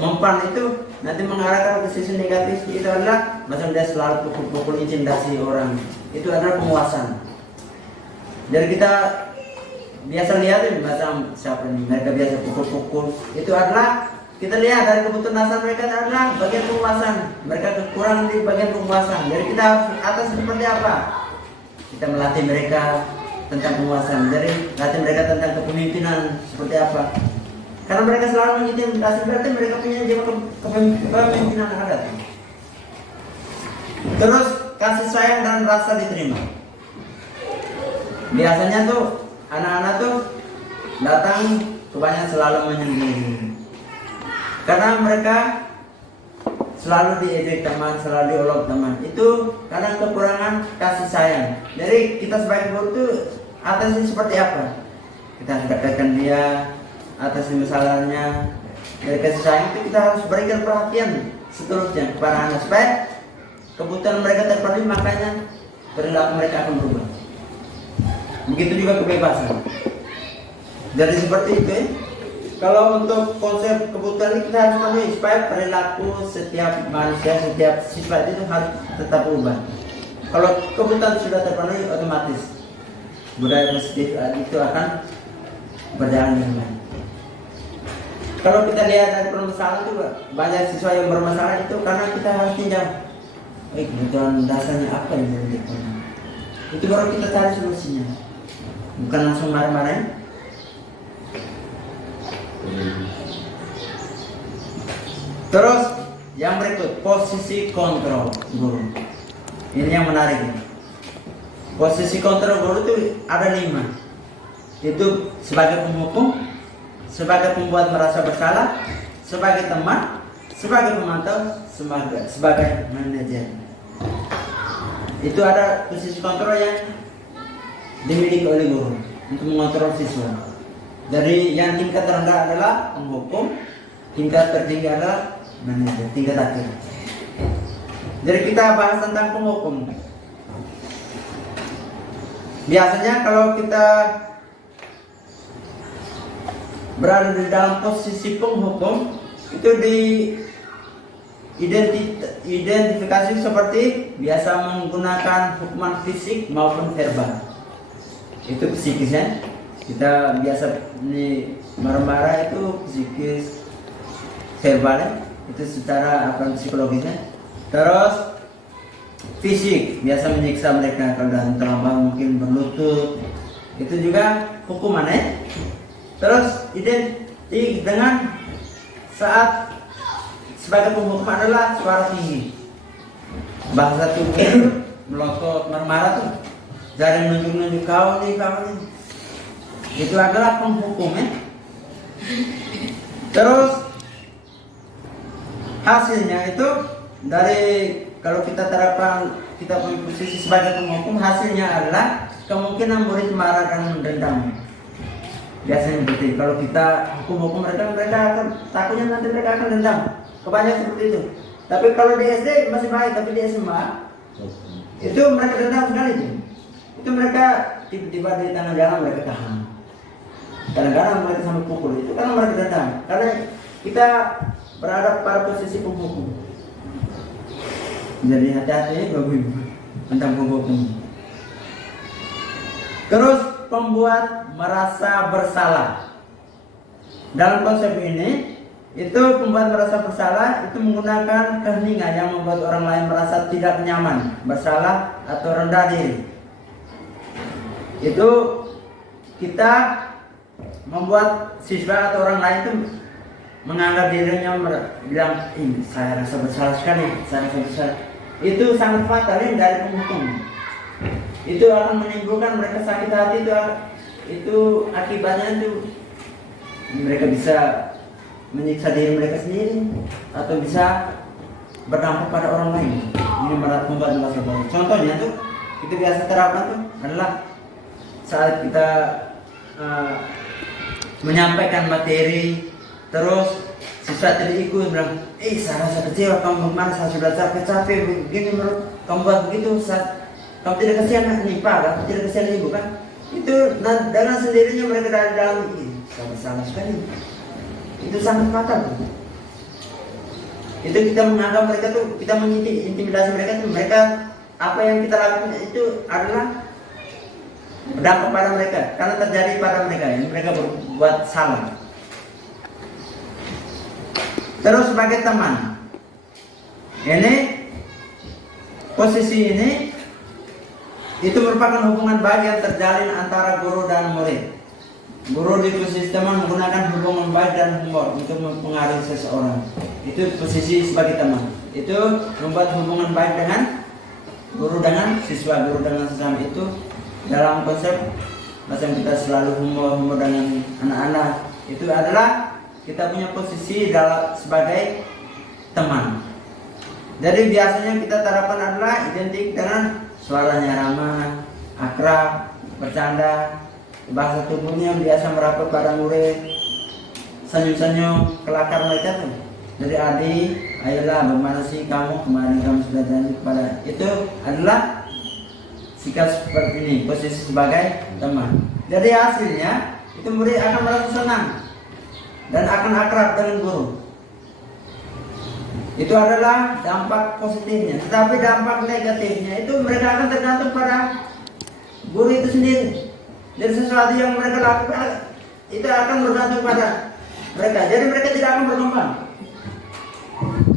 mempan itu nanti mengarahkan ke sisi negatif, itu adalah macam dia selalu pukul-pukul, intimidasi orang, itu adalah penguasaan. Jadi kita biasa lihat macam siapa nih mereka biasa pukul-pukul, itu adalah kita lihat dari kebutuhan dasar mereka adalah bagian penguasaan, mereka kekurangan di bagian penguasaan. Jadi kita harus atas seperti apa? Kita melatih mereka tentang penguasaan, jadi latih mereka tentang kepemimpinan seperti apa. Karena mereka selalu mengintimidasi, berarti mereka punya jiwa kepemimpinan ada. Terus kasih sayang dan rasa diterima. Biasanya tuh anak-anak tuh datang kebanyakan selalu menyendiri. Karena mereka selalu diejek teman, selalu diolok teman. Itu karena kekurangan kasih sayang. Jadi kita sebagai guru tuh atasnya seperti apa? Kita harus dekatkan dia, atasi masalahnya. Dari kasih sayang itu kita harus berikan perhatian seterusnya kepada anak supaya kebutuhan mereka terpenuhi, makanya perilaku mereka akan berubah. Begitu juga kebebasan. Jadi seperti itu ya. Kalau untuk konsep kebutuhan ini kita harus penuhi supaya perilaku setiap manusia, setiap sifat itu harus tetap berubah. Kalau kebutuhan sudah terpenuhi, otomatis budaya positif itu akan berjalan dengan baik. Kalau kita lihat dari permasalahan juga banyak siswa yang bermasalah itu karena kita harus tinjau kebutuhan dasarnya apa yang dibutuhkan. Itu baru kita cari solusinya, bukan langsung marah-marahin. Terus yang berikut, posisi kontrol guru. Ini yang menarik. Posisi kontrol guru itu ada 5. Itu sebagai penghukum, sebagai pembuat merasa bersalah, sebagai teman, sebagai pemantau, sebagai manajer. Itu ada posisi kontrol yang dimiliki oleh guru untuk mengontrol siswa. Dari yang tingkat rendah adalah penghukum, tingkat tertinggi adalah manajer, tingkat akhir. Jadi kita bahas tentang penghukum. Biasanya kalau kita berada di dalam posisi penghukum, itu identifikasi seperti biasa menggunakan hukuman fisik maupun verbal. Itu psikisnya. Kita biasa ini marah-marah itu psikis, verbalnya itu secara apa psikologisnya. Terus fisik biasa menyiksa mereka kalau dalam terlambat mungkin berlutut, itu juga hukumannya. Terus identik dengan saat sebagai penghukum adalah suara tinggi, bahasa tubuh melotot, marah-marah tuh, jari nunjuk-nunjuk kau nih. Itu adalah penghukum ya. Terus hasilnya itu dari kalau kita terapkan kita punya posisi sebagai penghukum, hasilnya adalah kemungkinan murid marah dan dendam. Biasanya begitu. Kalau kita hukum mereka akan takutnya nanti mereka akan dendam. Kebanyakan seperti itu. Tapi kalau di SD masih baik, tapi di SMA itu mereka dendam sekali itu. Itu mereka tiba-tiba di tengah jalan mereka tahan. Kadang-kadang mereka sampai pukul, itu karena mereka dendam. Karena kita berada pada posisi penghukum. Jadi hati-hati tentang penghukum. Terus pembuat merasa bersalah. Dalam konsep ini, itu pembuat merasa bersalah itu menggunakan keheningan yang membuat orang lain merasa tidak nyaman, bersalah atau rendah diri. Itu kita membuat siswa atau orang lain itu menganggap dirinya bilang, ini saya rasa bersalah sekali, saya rasa bersalah. Itu sangat fatal ini dari penghukum. Itu akan menimbulkan mereka sakit hati, itu akibatnya itu mereka bisa menyiksa diri mereka sendiri atau bisa berdampak pada orang lain. Ini membuat masalah. Contohnya tuh itu biasa terapkan tuh adalah saat kita menyampaikan materi, terus siswa tidak ikut bilang, saya rasa kecewa, kamu bagaimana, saya sudah capek-capek begini menurut kamu buat begitu, kamu tidak kasihan nih Pak, kamu tidak kasihan ibu kan? Itu dengan sendirinya mereka dari dalam ini, saya bersalah sekali. Itu sangat fatal. Itu kita menganggap mereka tuh, kita mengintimidasi mereka tuh, mereka apa yang kita lakukan itu adalah berdampak pada mereka, karena terjadi pada mereka, ini mereka berbuat salah. Terus sebagai teman, ini posisi ini itu merupakan hubungan baik yang terjalin antara guru dan murid. Guru di posisi teman menggunakan hubungan baik dan humor untuk mempengaruhi seseorang. Itu posisi sebagai teman. Itu membuat hubungan baik dengan guru dengan siswa, guru dengan sesama. Itu dalam konsep macam kita selalu humor dengan anak-anak. Itu adalah kita punya posisi sebagai teman. Jadi biasanya kita terapkan adalah identik dengan suaranya ramah, akrab, bercanda, bahasa tubuhnya biasa merapat pada murid, senyum-senyum, kelakar mereka tuh. Jadi adik, ayolah bagaimana sih kamu, kemarin kamu sudah janji kepada, itu adalah sikap seperti ini, posisi sebagai teman. Jadi hasilnya itu murid akan merasa senang dan akan akrab dengan guru. Itu adalah dampak positifnya. Tetapi dampak negatifnya itu mereka akan tergantung pada guru itu sendiri. Jadi sesuatu yang mereka lakukan itu akan bergantung pada mereka. Jadi mereka tidak akan berkembang.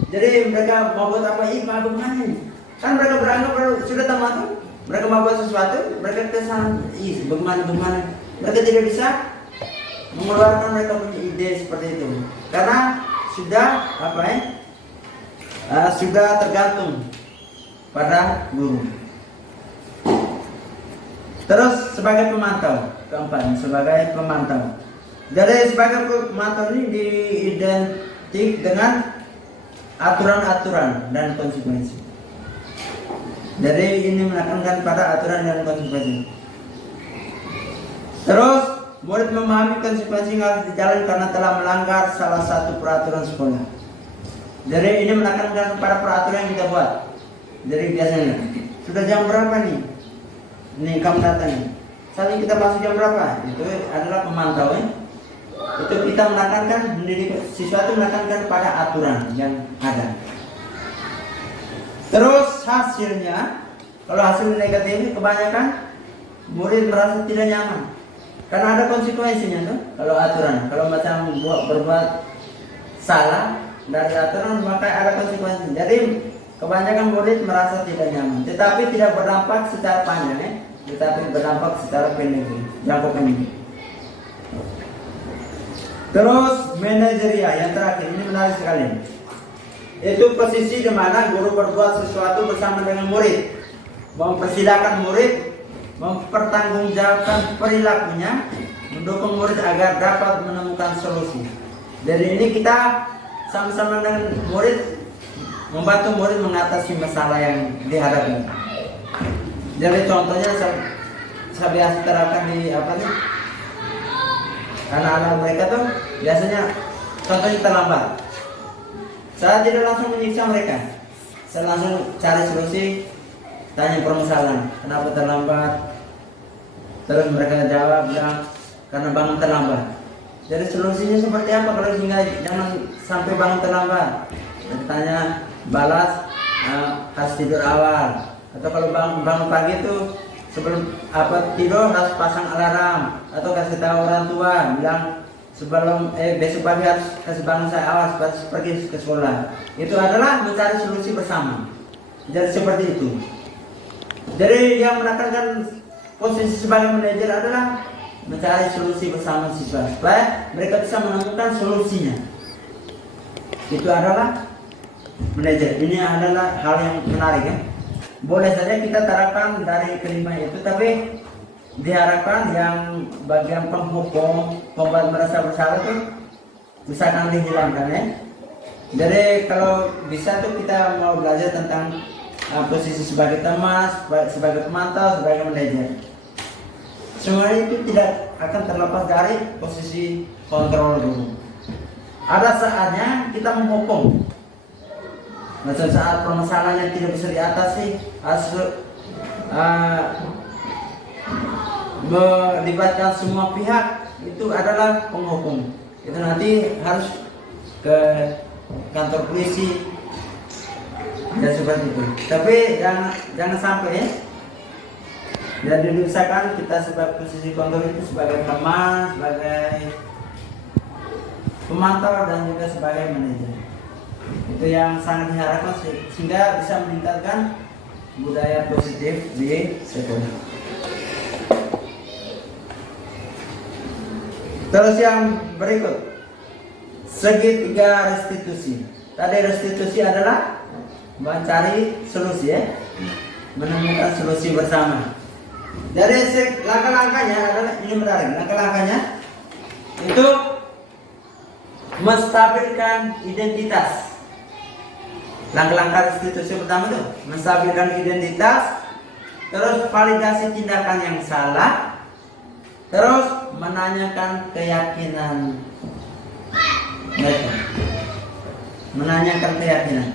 Jadi mereka mau buat apa, bagaimana ini? Kan mereka beranggap sudah tamat tuh. Mereka mau buat sesuatu, mereka kesan, bagaimana? Mereka tidak bisa mengeluarkan mereka punya ide seperti itu, karena sudah sudah tergantung pada guru. Terus sebagai pemantau, keempat sebagai pemantau. Jadi sebagai pemantau ini diidentik dengan aturan-aturan dan konsekuensi. Jadi ini menekankan pada aturan dan konsekuensi. Terus murid memahami konsekuensi yang harus dijalani karena telah melanggar salah satu peraturan sekolah. Jadi ini menekankan pada peraturan yang kita buat. Jadi biasanya sudah jam berapa nih? Nih kamu datang nih. Saat ini kita masuk jam berapa? Itu adalah pemantau. Itu kita menekankan, mendidik siswa itu menekankan pada aturan yang ada. Terus hasilnya, kalau hasil negatif kebanyakan murid merasa tidak nyaman. Karena ada konsekuensinya tuh. Kalau aturan, kalau macam berbuat salah dari aturan maka ada konsekuensi. Jadi kebanyakan murid merasa tidak nyaman. Tetapi tidak berdampak secara panjang, tetapi berdampak secara pendek, jangka pendek. Terus manajerial yang terakhir ini menarik sekali. Itu posisi di mana guru berbuat sesuatu bersama dengan murid, mempersilahkan murid, mempertanggungjawabkan perilakunya, mendukung murid agar dapat menemukan solusi. Dari ini kita sama-sama dengan murid membantu murid mengatasi masalah yang dihadapi. Jadi contohnya saya biasa terapkan di anak-anak mereka tuh biasanya contohnya terlambat. Saya tidak langsung menyiksa mereka. Saya langsung cari solusi, tanya permasalahan, kenapa terlambat. Terus mereka jawab bilang karena bangun terlambat. Jadi solusinya seperti apa kalau sehingga jangan sampai bangun terlambat? Tanya balas harus tidur awal. Atau kalau bangun pagi itu sebelum tidur harus pasang alarm atau kasih tahu orang tua bilang sebelum besok pagi harus kasih bangun saya awas pergi ke sekolah. Itu adalah mencari solusi bersama. Jadi seperti itu. Jadi yang menekankan posisi sebagai manajer adalah mencari solusi bersama siswa supaya mereka bisa menemukan solusinya. Itu adalah manajer. Ini adalah hal yang menarik ya. Boleh saja kita terapkan dari kelima itu, tapi diharapkan yang bagian penghukum, pembuat merasa bersalah itu bisa akan dihilangkan ya. Jadi kalau bisa tuh kita mau belajar tentang posisi sebagai teman, sebagai pemantau, sebagai manajer. Semua itu tidak akan terlepas dari posisi kontrol dulu. Ada saatnya kita menghukum. Macam saat permasalahan yang tidak bisa diatasi, melibatkan semua pihak, itu adalah penghukum. Itu nanti harus ke kantor polisi dan seperti itu. Tapi jangan sampai ya. Dan diusahakan kita sebagai posisi kontrol itu sebagai teman, sebagai pemantau dan juga sebagai manajer. Itu yang sangat diharapkan sehingga bisa meningkatkan budaya positif di sekolah. Terus yang berikut, segitiga restitusi. Tadi restitusi adalah mencari solusi ya, menemukan solusi bersama. Jadi langkah-langkahnya adalah ini menarik. Langkah-langkahnya itu menstabilkan identitas. Langkah-langkah restitusi pertama itu menstabilkan identitas, terus validasi tindakan yang salah, terus menanyakan keyakinan mereka. Menanyakan keyakinan.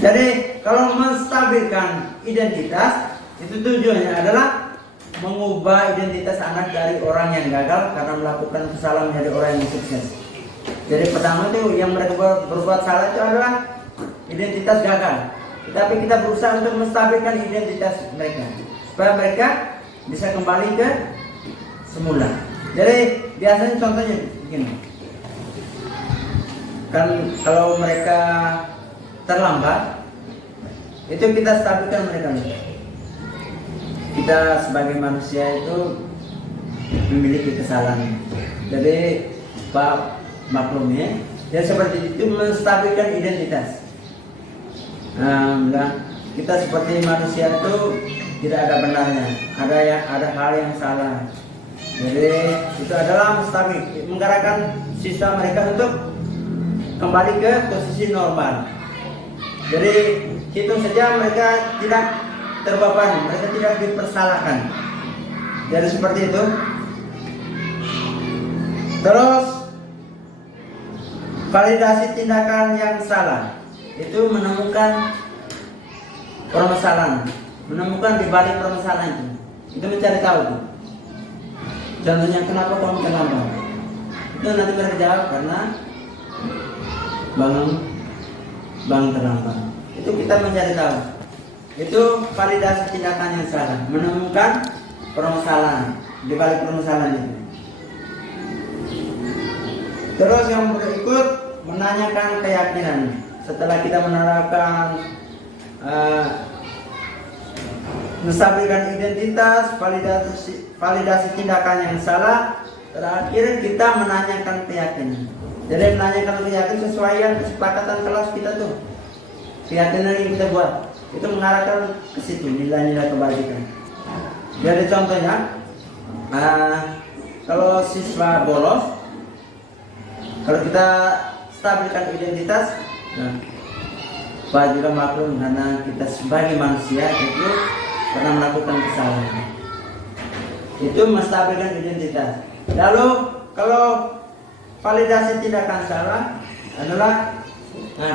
Jadi kalau menstabilkan identitas, itu tujuannya adalah mengubah identitas anak dari orang yang gagal karena melakukan kesalahan menjadi orang yang sukses. Jadi pertama itu yang mereka berbuat salah itu adalah identitas gagal. Tetapi kita berusaha untuk menstabilkan identitas mereka supaya mereka bisa kembali ke semula. Jadi biasanya contohnya begini. Kan kalau mereka terlambat, itu kita stabilkan mereka. Kita sebagai manusia itu memiliki kesalahan. Jadi Pak maklumnya, ya seperti itu menstabilkan identitas. Kita seperti manusia itu tidak ada benarnya, ada hal yang salah. Jadi itu adalah menggerakkan sistem mereka untuk kembali ke posisi normal. Jadi hitung saja mereka tidak terbebani, mereka tidak dipersalahkan. Jadi seperti itu. Terus validasi tindakan yang salah itu menemukan permasalahan, menemukan di balik permasalahan itu mencari tahu. Contohnya kenapa kamu terlambat? Itu nanti mereka jawab karena bang terlambat. Itu kita mencari tahu. Itu validasi tindakan yang salah, menemukan permasalahan di balik permasalahan itu. Terus yang berikut menanyakan keyakinan. Setelah kita menerapkan menstabilkan identitas, validasi tindakan yang salah, terakhir kita menanyakan keyakinan. Jadi menanyakan keyakinan sesuai yang kesepakatan kelas kita tuh. Keyakinan yang kita buat itu mengarahkan ke situ nilai-nilai kebajikan. Jadi contohnya, kalau siswa bolos, kalau kita stabilkan identitas, Pak juga maklum karena kita sebagai manusia itu pernah melakukan kesalahan. Itu menstabilkan identitas. Lalu kalau validasi tindakan salah adalah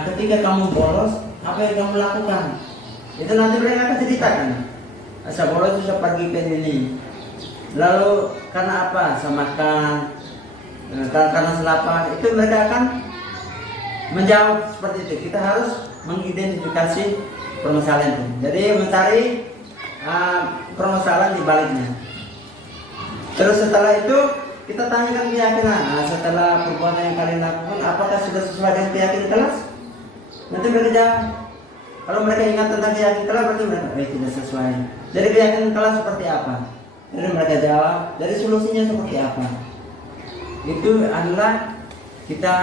ketika kamu bolos, apa yang kamu lakukan? Itu nanti mereka akan ceritakan. Saya bolos itu saya pergi ke ini. Lalu karena apa? Saya makan. Karena selapar. Itu mereka akan menjawab seperti itu. Kita harus mengidentifikasi permasalahan itu. Jadi mencari permasalahan di baliknya. Terus setelah itu kita tanyakan keyakinan. Setelah perbuatan yang kalian lakukan, apakah sudah sesuai dengan keyakinan kelas? Nanti mereka jawab. Kalau mereka ingat tentang keyakinan kelas, berarti mereka tidak sesuai. Jadi keyakinan kelas seperti apa? Jadi mereka jawab, jadi solusinya seperti apa? Itu adalah kita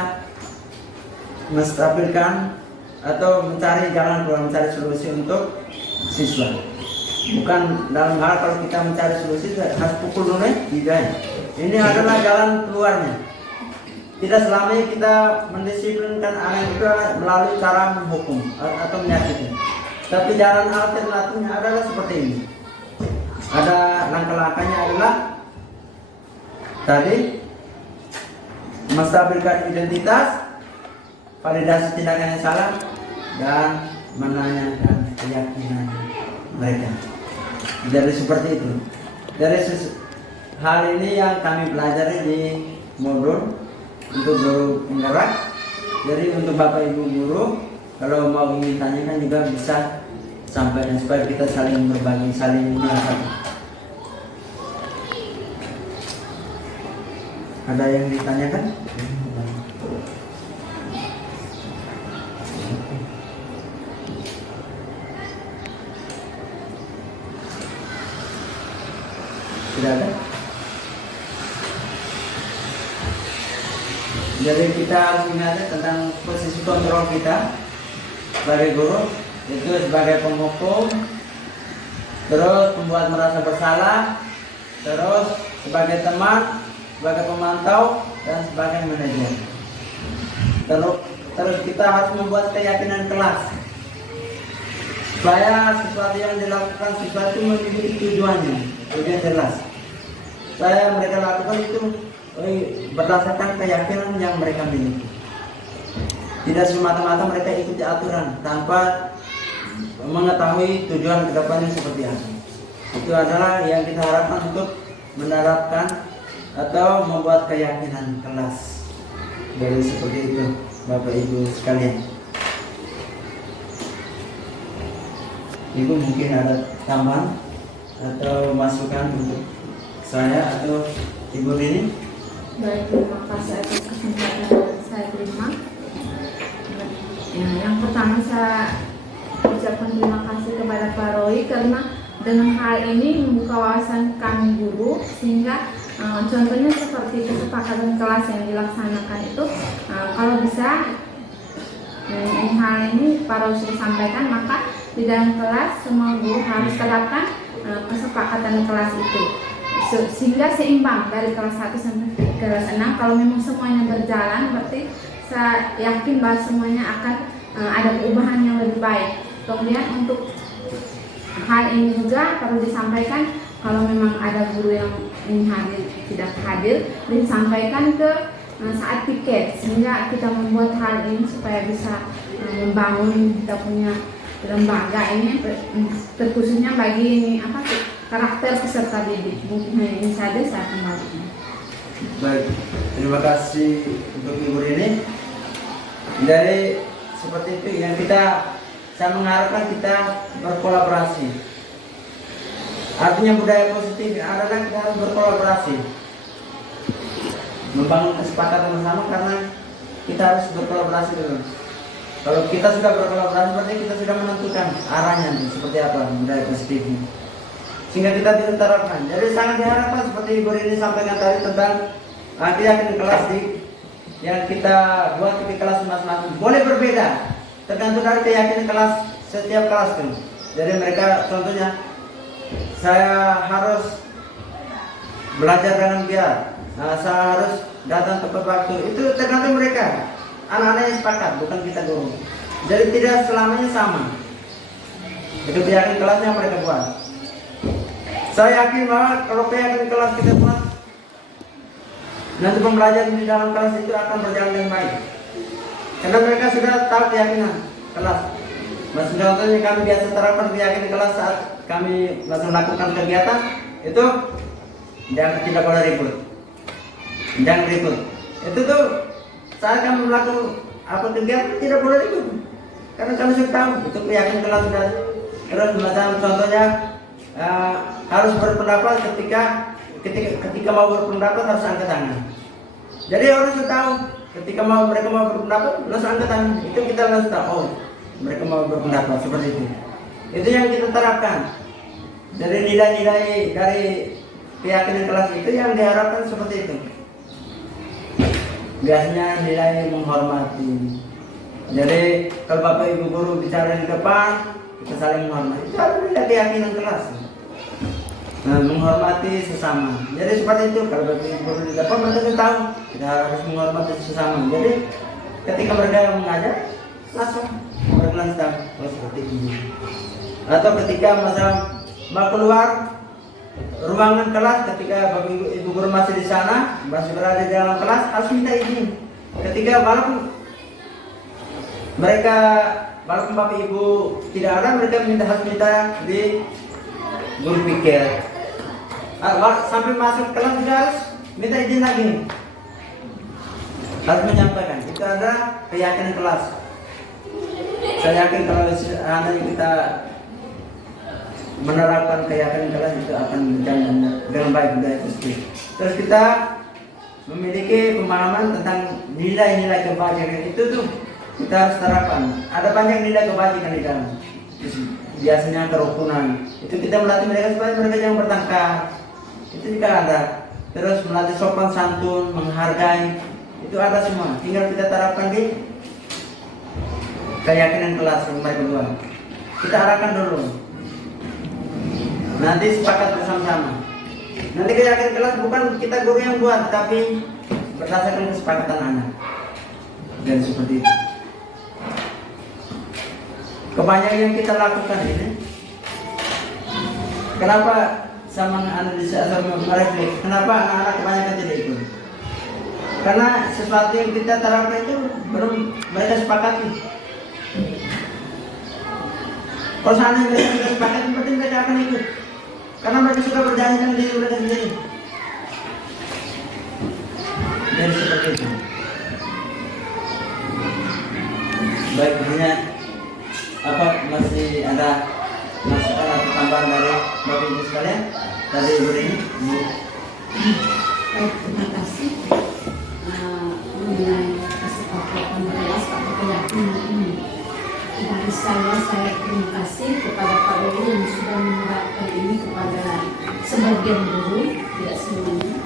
menstabilkan atau mencari jalan keluar, mencari solusi untuk siswa. Bukan dalam hal kalau kita mencari solusi harus pukul dulu, tidak. Ini adalah jalan keluarnya. Tidak selamanya kita mendisiplinkan anak itu melalui cara menghukum atau menyakiti. Tapi jalan alternatifnya adalah seperti ini. Ada langkah-langkahnya adalah tadi menstabilkan identitas, validasi tindakan yang salah, dan menanyakan keyakinan mereka. Jadi seperti itu. Dari hal ini yang kami pelajari di modul untuk guru penggerak. Jadi untuk Bapak Ibu guru, kalau mau ingin tanyakan juga bisa sampaikan supaya kita saling berbagi, saling menasihati. Ada yang ditanyakan? Tidak ada? Jadi kita harus ingat tentang posisi kontrol kita sebagai guru, itu sebagai penghukum, terus membuat merasa bersalah, terus sebagai teman, sebagai pemantau, dan sebagai manajer. Terus kita harus membuat keyakinan kelas supaya sesuatu yang dilakukan siswa itu memiliki tujuannya, tujuan jelas. Supaya mereka lakukan itu berdasarkan keyakinan yang mereka miliki. Tidak semata-mata mereka ikuti aturan tanpa mengetahui tujuan kedepannya seperti apa. Itu adalah yang kita harapkan untuk menerapkan atau membuat keyakinan kelas. Jadi seperti itu Bapak Ibu sekalian. Ibu mungkin ada tambahan atau masukan untuk saya atau Ibu Rini? Baik, terima kasih atas kesempatan yang saya terima. Ya, yang pertama saya ucapkan terima kasih kepada Pak Roy karena dengan hal ini membuka wawasan kami guru, sehingga contohnya seperti kesepakatan kelas yang dilaksanakan itu kalau bisa hal ini Pak Roy sudah sampaikan, maka di dalam kelas semua guru harus terapkan kesepakatan kelas itu sehingga seimbang dari kelas 1 sampai kelas 6. Kalau memang semuanya berjalan, berarti saya yakin bahwa semuanya akan ada perubahan yang lebih baik. Kemudian untuk hal ini juga perlu disampaikan, kalau memang ada guru yang ingin hadir tidak hadir, disampaikan ke saat piket, sehingga kita membuat hal ini supaya bisa membangun kita punya lembaga ini, terkhususnya bagi ini karakter peserta didik. Mungkin hanya ini saja saya kembalikan. Baik, terima kasih untuk Ibu Rini. Dari seperti itu yang saya mengharapkan kita berkolaborasi. Artinya budaya positif adalah kita harus berkolaborasi, membangun kesepakatan bersama, karena kita harus berkolaborasi dulu. Kalau kita sudah berkolaborasi, berarti kita sudah menentukan arahnya seperti apa budaya positifnya, sehingga kita bisa terapkan. Jadi sangat diharapkan seperti Ibu Rini sampaikan tadi tentang keyakinan kelas yang kita buat di kelas masing-masing. Boleh berbeda, tergantung dari keyakinan kelas setiap kelas itu. Jadi mereka contohnya, saya harus belajar dengan giat, saya harus datang tepat waktu. Itu tergantung mereka. Anak-anaknya sepakat, bukan kita guru. Jadi tidak selamanya sama. Itu keyakinan kelasnya mereka buat. Saya yakin bahwa kalau keyakinan kelas kita buat, nanti pembelajaran di dalam kelas itu akan berjalan dengan baik. Karena mereka sudah tahu keyakinan kelas. Maksud contohnya kami biasa terapkan keyakinan kelas saat kami melakukan kegiatan itu, jangan, tidak boleh ribut, jangan ribut. Itu tuh saat kami melakukan kegiatan tidak boleh ribut, karena kami sudah tahu itu keyakinan kelas sudah. Terus macam contohnya harus berpendapat ketika mau berpendapat harus angkat tangan. Jadi orang sudah tahu ketika mereka mau berpendapat langsung angkat tangan. Itu kita langsung tahu, oh mereka mau berpendapat seperti itu. Itu yang kita terapkan. Dari nilai-nilai dari keyakinan kelas itu yang diharapkan seperti itu. Biasanya nilai menghormati. Jadi kalau Bapak Ibu guru bicara di depan, kita saling menghormati. Itu adalah keyakinan kelas. Nah, menghormati sesama. Jadi seperti itu. Kalau Bapak Ibu guru di depan, mereka tahu kita harus menghormati sesama. Jadi ketika mereka mengajar, langsung berkelas seperti ini. Atau ketika masalah mau keluar ruangan kelas, ketika Bapak Ibu guru masih di sana, masih berada di dalam kelas, harus minta izin. Ketika walaupun Bapak Ibu tidak ada, mereka harus minta di guru pikir. Sampai masuk kelas juga harus minta izin lagi. Harus menyampaikan. Itu ada keyakinan kelas. Saya yakin kalau seandainya kita menerapkan keyakinan kelas itu akan berjalan dengan baik budaya positif. Terus kita memiliki pemahaman tentang nilai-nilai kebajikan itu tuh kita harus terapkan. Ada banyak nilai kebajikan di dalam. Biasanya kerukunan. Itu kita melatih mereka supaya mereka jangan bertengkar. Itu juga ada. Terus melatih sopan santun, menghargai. Itu ada semua. Tinggal kita terapkan di keyakinan kelas yang mereka buat. Kita arahkan dulu. Nanti sepakat bersama-sama. Nanti keyakinan kelas bukan kita guru yang buat, tapi berdasarkan kesepakatan anak. Dan seperti itu. Kebanyakan yang kita lakukan ini, kenapa sama analisa atau merefleks, kenapa anak-anak kebanyakan tidak ikut? Karena sesuatu yang kita terapkan itu belum mereka sepakati. Kalau seandainya mereka sudah sepakat, berarti mereka akan ikut. Karena mereka suka berjanji dengan diri mereka sendiri. Jadi seperti itu. Baik, apa masih ada masukan atau tambahan dari Bapak Ibu sekalian dari Ibu ini? Baik, terima kasih. Mengenai kesepakatan kelas atau keyakinan ini, dari saya terima kasih kepada Pak Dewi yang sudah menerapkan ini kepada sebagian guru, tidak semuanya.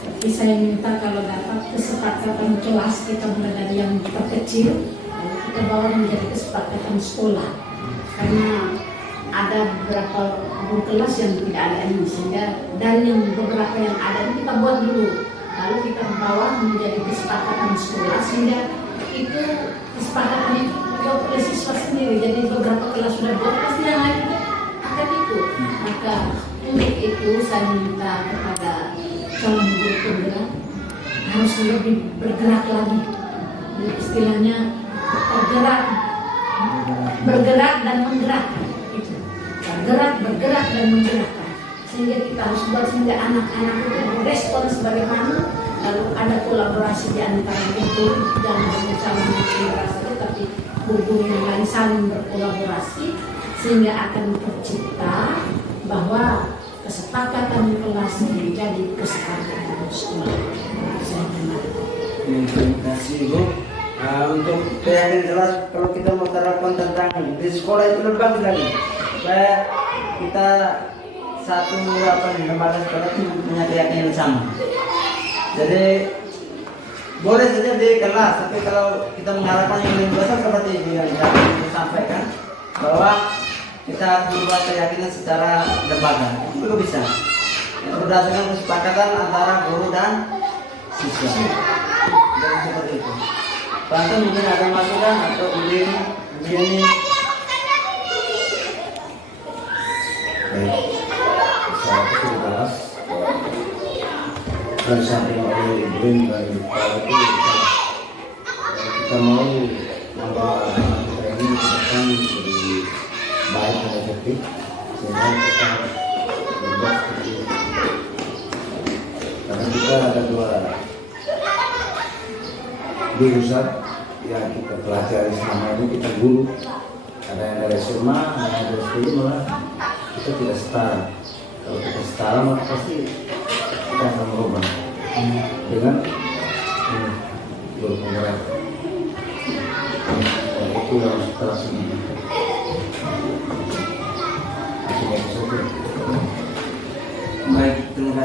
Tapi saya minta kalau dapat kesepakatan kelas kita mulai dari yang terkecil, lalu kita bawa menjadi kesepakatan sekolah. Karena ada beberapa guru kelas yang tidak ada ini, sehingga dari yang beberapa yang ada ini kita buat dulu, lalu kita bawa menjadi kesepakatan sekolah, sehingga itu kesepakatan itu buat oleh siswa sendiri. Jadi beberapa kelas sudah buat, pasti yang lain juga akan ikut. Maka untuk itu saya minta kepada calon guru penggerak harus lebih bergerak lagi. Jadi istilahnya bergerak dan menggerakkan. Itu. Bergerak dan menggerakkan. Sehingga kita harus buat sehingga anak-anak itu berespon sebagaimana, lalu ada kolaborasi di antara itu, jangan hanya calon penggerak saja, tapi guru yang lain saling berkolaborasi, sehingga akan tercipta bahwa kesepakatan kelas menjadi kesepakatan sekolah. Terima kasih Ibu. Untuk keyakinan kelas, kalau kita mau terapkan tentang di sekolah itu lebih bagus lagi. Supaya kita satu lembaga sekolah itu punya keyakinan sama. Jadi boleh saja di kelas, tapi kalau kita mengharapkan yang lebih besar seperti yang kita sampaikan, bahwa kita harus membuat keyakinan secara lembaga, itu juga bisa. Itu berdasarkan kesepakatan antara guru dan siswa. Jadi seperti itu. Bantu mungkin ada masukan atau ide ini. Baik, saya kelas dan sampai oleh Ibrahim dan Pak itu kita mau membawa anak kita ini ke depan jadi baik dan efektif, sehingga kita berbuat seperti itu. Karena kita ada dua jurusan yang kita pelajari selama ini, kita guru, ada yang dari SMA, ada yang dari SPI, malah kita tidak setara. Kalau kita setara maka pasti kita akan merubah dengan guru penggerak. Dan itu yang harus kita laksanakan. Baik, terima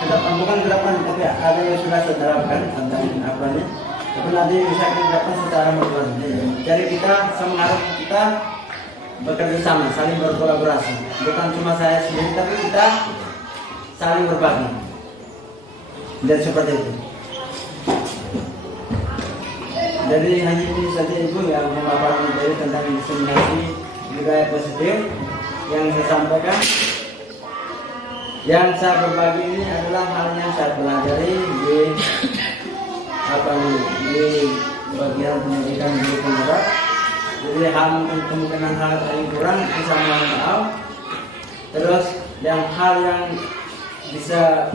ke depan, bukan ke depan, tapi ada yang sudah saya terapkan tentang apanya. Tapi nanti bisa ke depan secara berganti. Jadi kita semangat kita bekerja sama, saling berkolaborasi. Bukan cuma saya sendiri, tapi kita saling berbagi. Dan seperti itu. Jadi hanya ini saja Ibu yang memaparkan dari tentang diseminasi budaya positif yang saya sampaikan. Yang saya berbagi ini adalah hal yang saya pelajari di di bagian pendidikan guru penggerak. Jadi hal kemungkinan hal yang kurang bisa mohon maaf. Terus hal yang bisa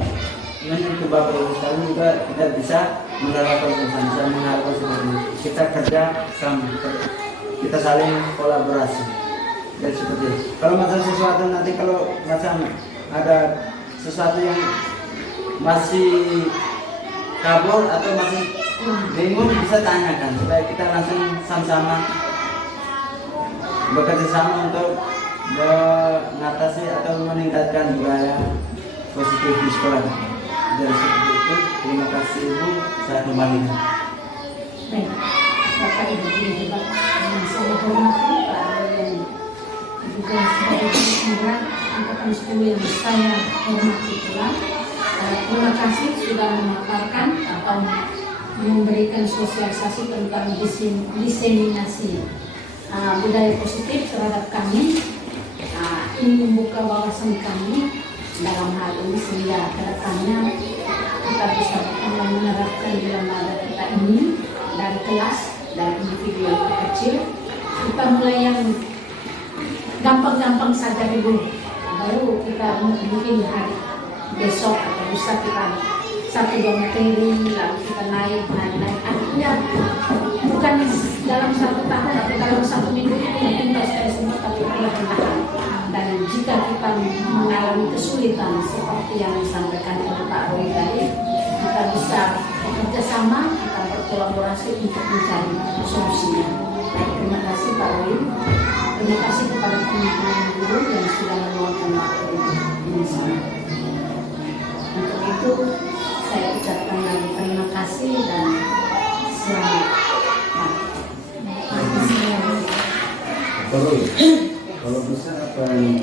menyentuh Bapak Ibu sekalian juga kita bisa menerapkan bisa mengharapkan seperti itu. Kita kerja sama, kita saling kolaborasi dan seperti itu. Kalau masalah sesuatu nanti kalau macam ada sesuatu yang masih kabur atau masih bingung bisa tanyakan supaya kita langsung sama-sama bekerja sama untuk mengatasi atau meningkatkan budaya positif di sekolah. Dan seperti itu, terima kasih Ibu, saya kembalikan. Baik, Bapak Ibu juga yang saya hormati Pak Roy juga sebagai penggerak angkatan 10 yang saya hormati pula. Terima kasih sudah memaparkan atau memberikan sosialisasi tentang diseminasi budaya positif terhadap kami. Ini membuka wawasan kami dalam hal ini sehingga kedepannya kita bisa menerapkan dalam mada kita ini dari kelas, dari individu yang kecil. Kita mulai yang gampang-gampang saja dulu, baru kita mungkin hari besok atau lusa kita 1-2 materi, lalu kita naik. Artinya bukan dalam 1 tahun atau dalam 1 minggu itu yang tuntas dari semua, tapi perlahan-lahan. Dan jika kita mengalami kesulitan seperti yang disampaikan oleh Pak Roy tadi, kita bisa bekerja sama, kita berkolaborasi untuk mencari solusinya. Terima kasih Pak Roy. Terima kasih kepada teman-teman guru yang sudah meluangkan waktu ini sama. Untuk itu saya ucapkan lagi terima kasih dan selamat. Kalau bisa apa yang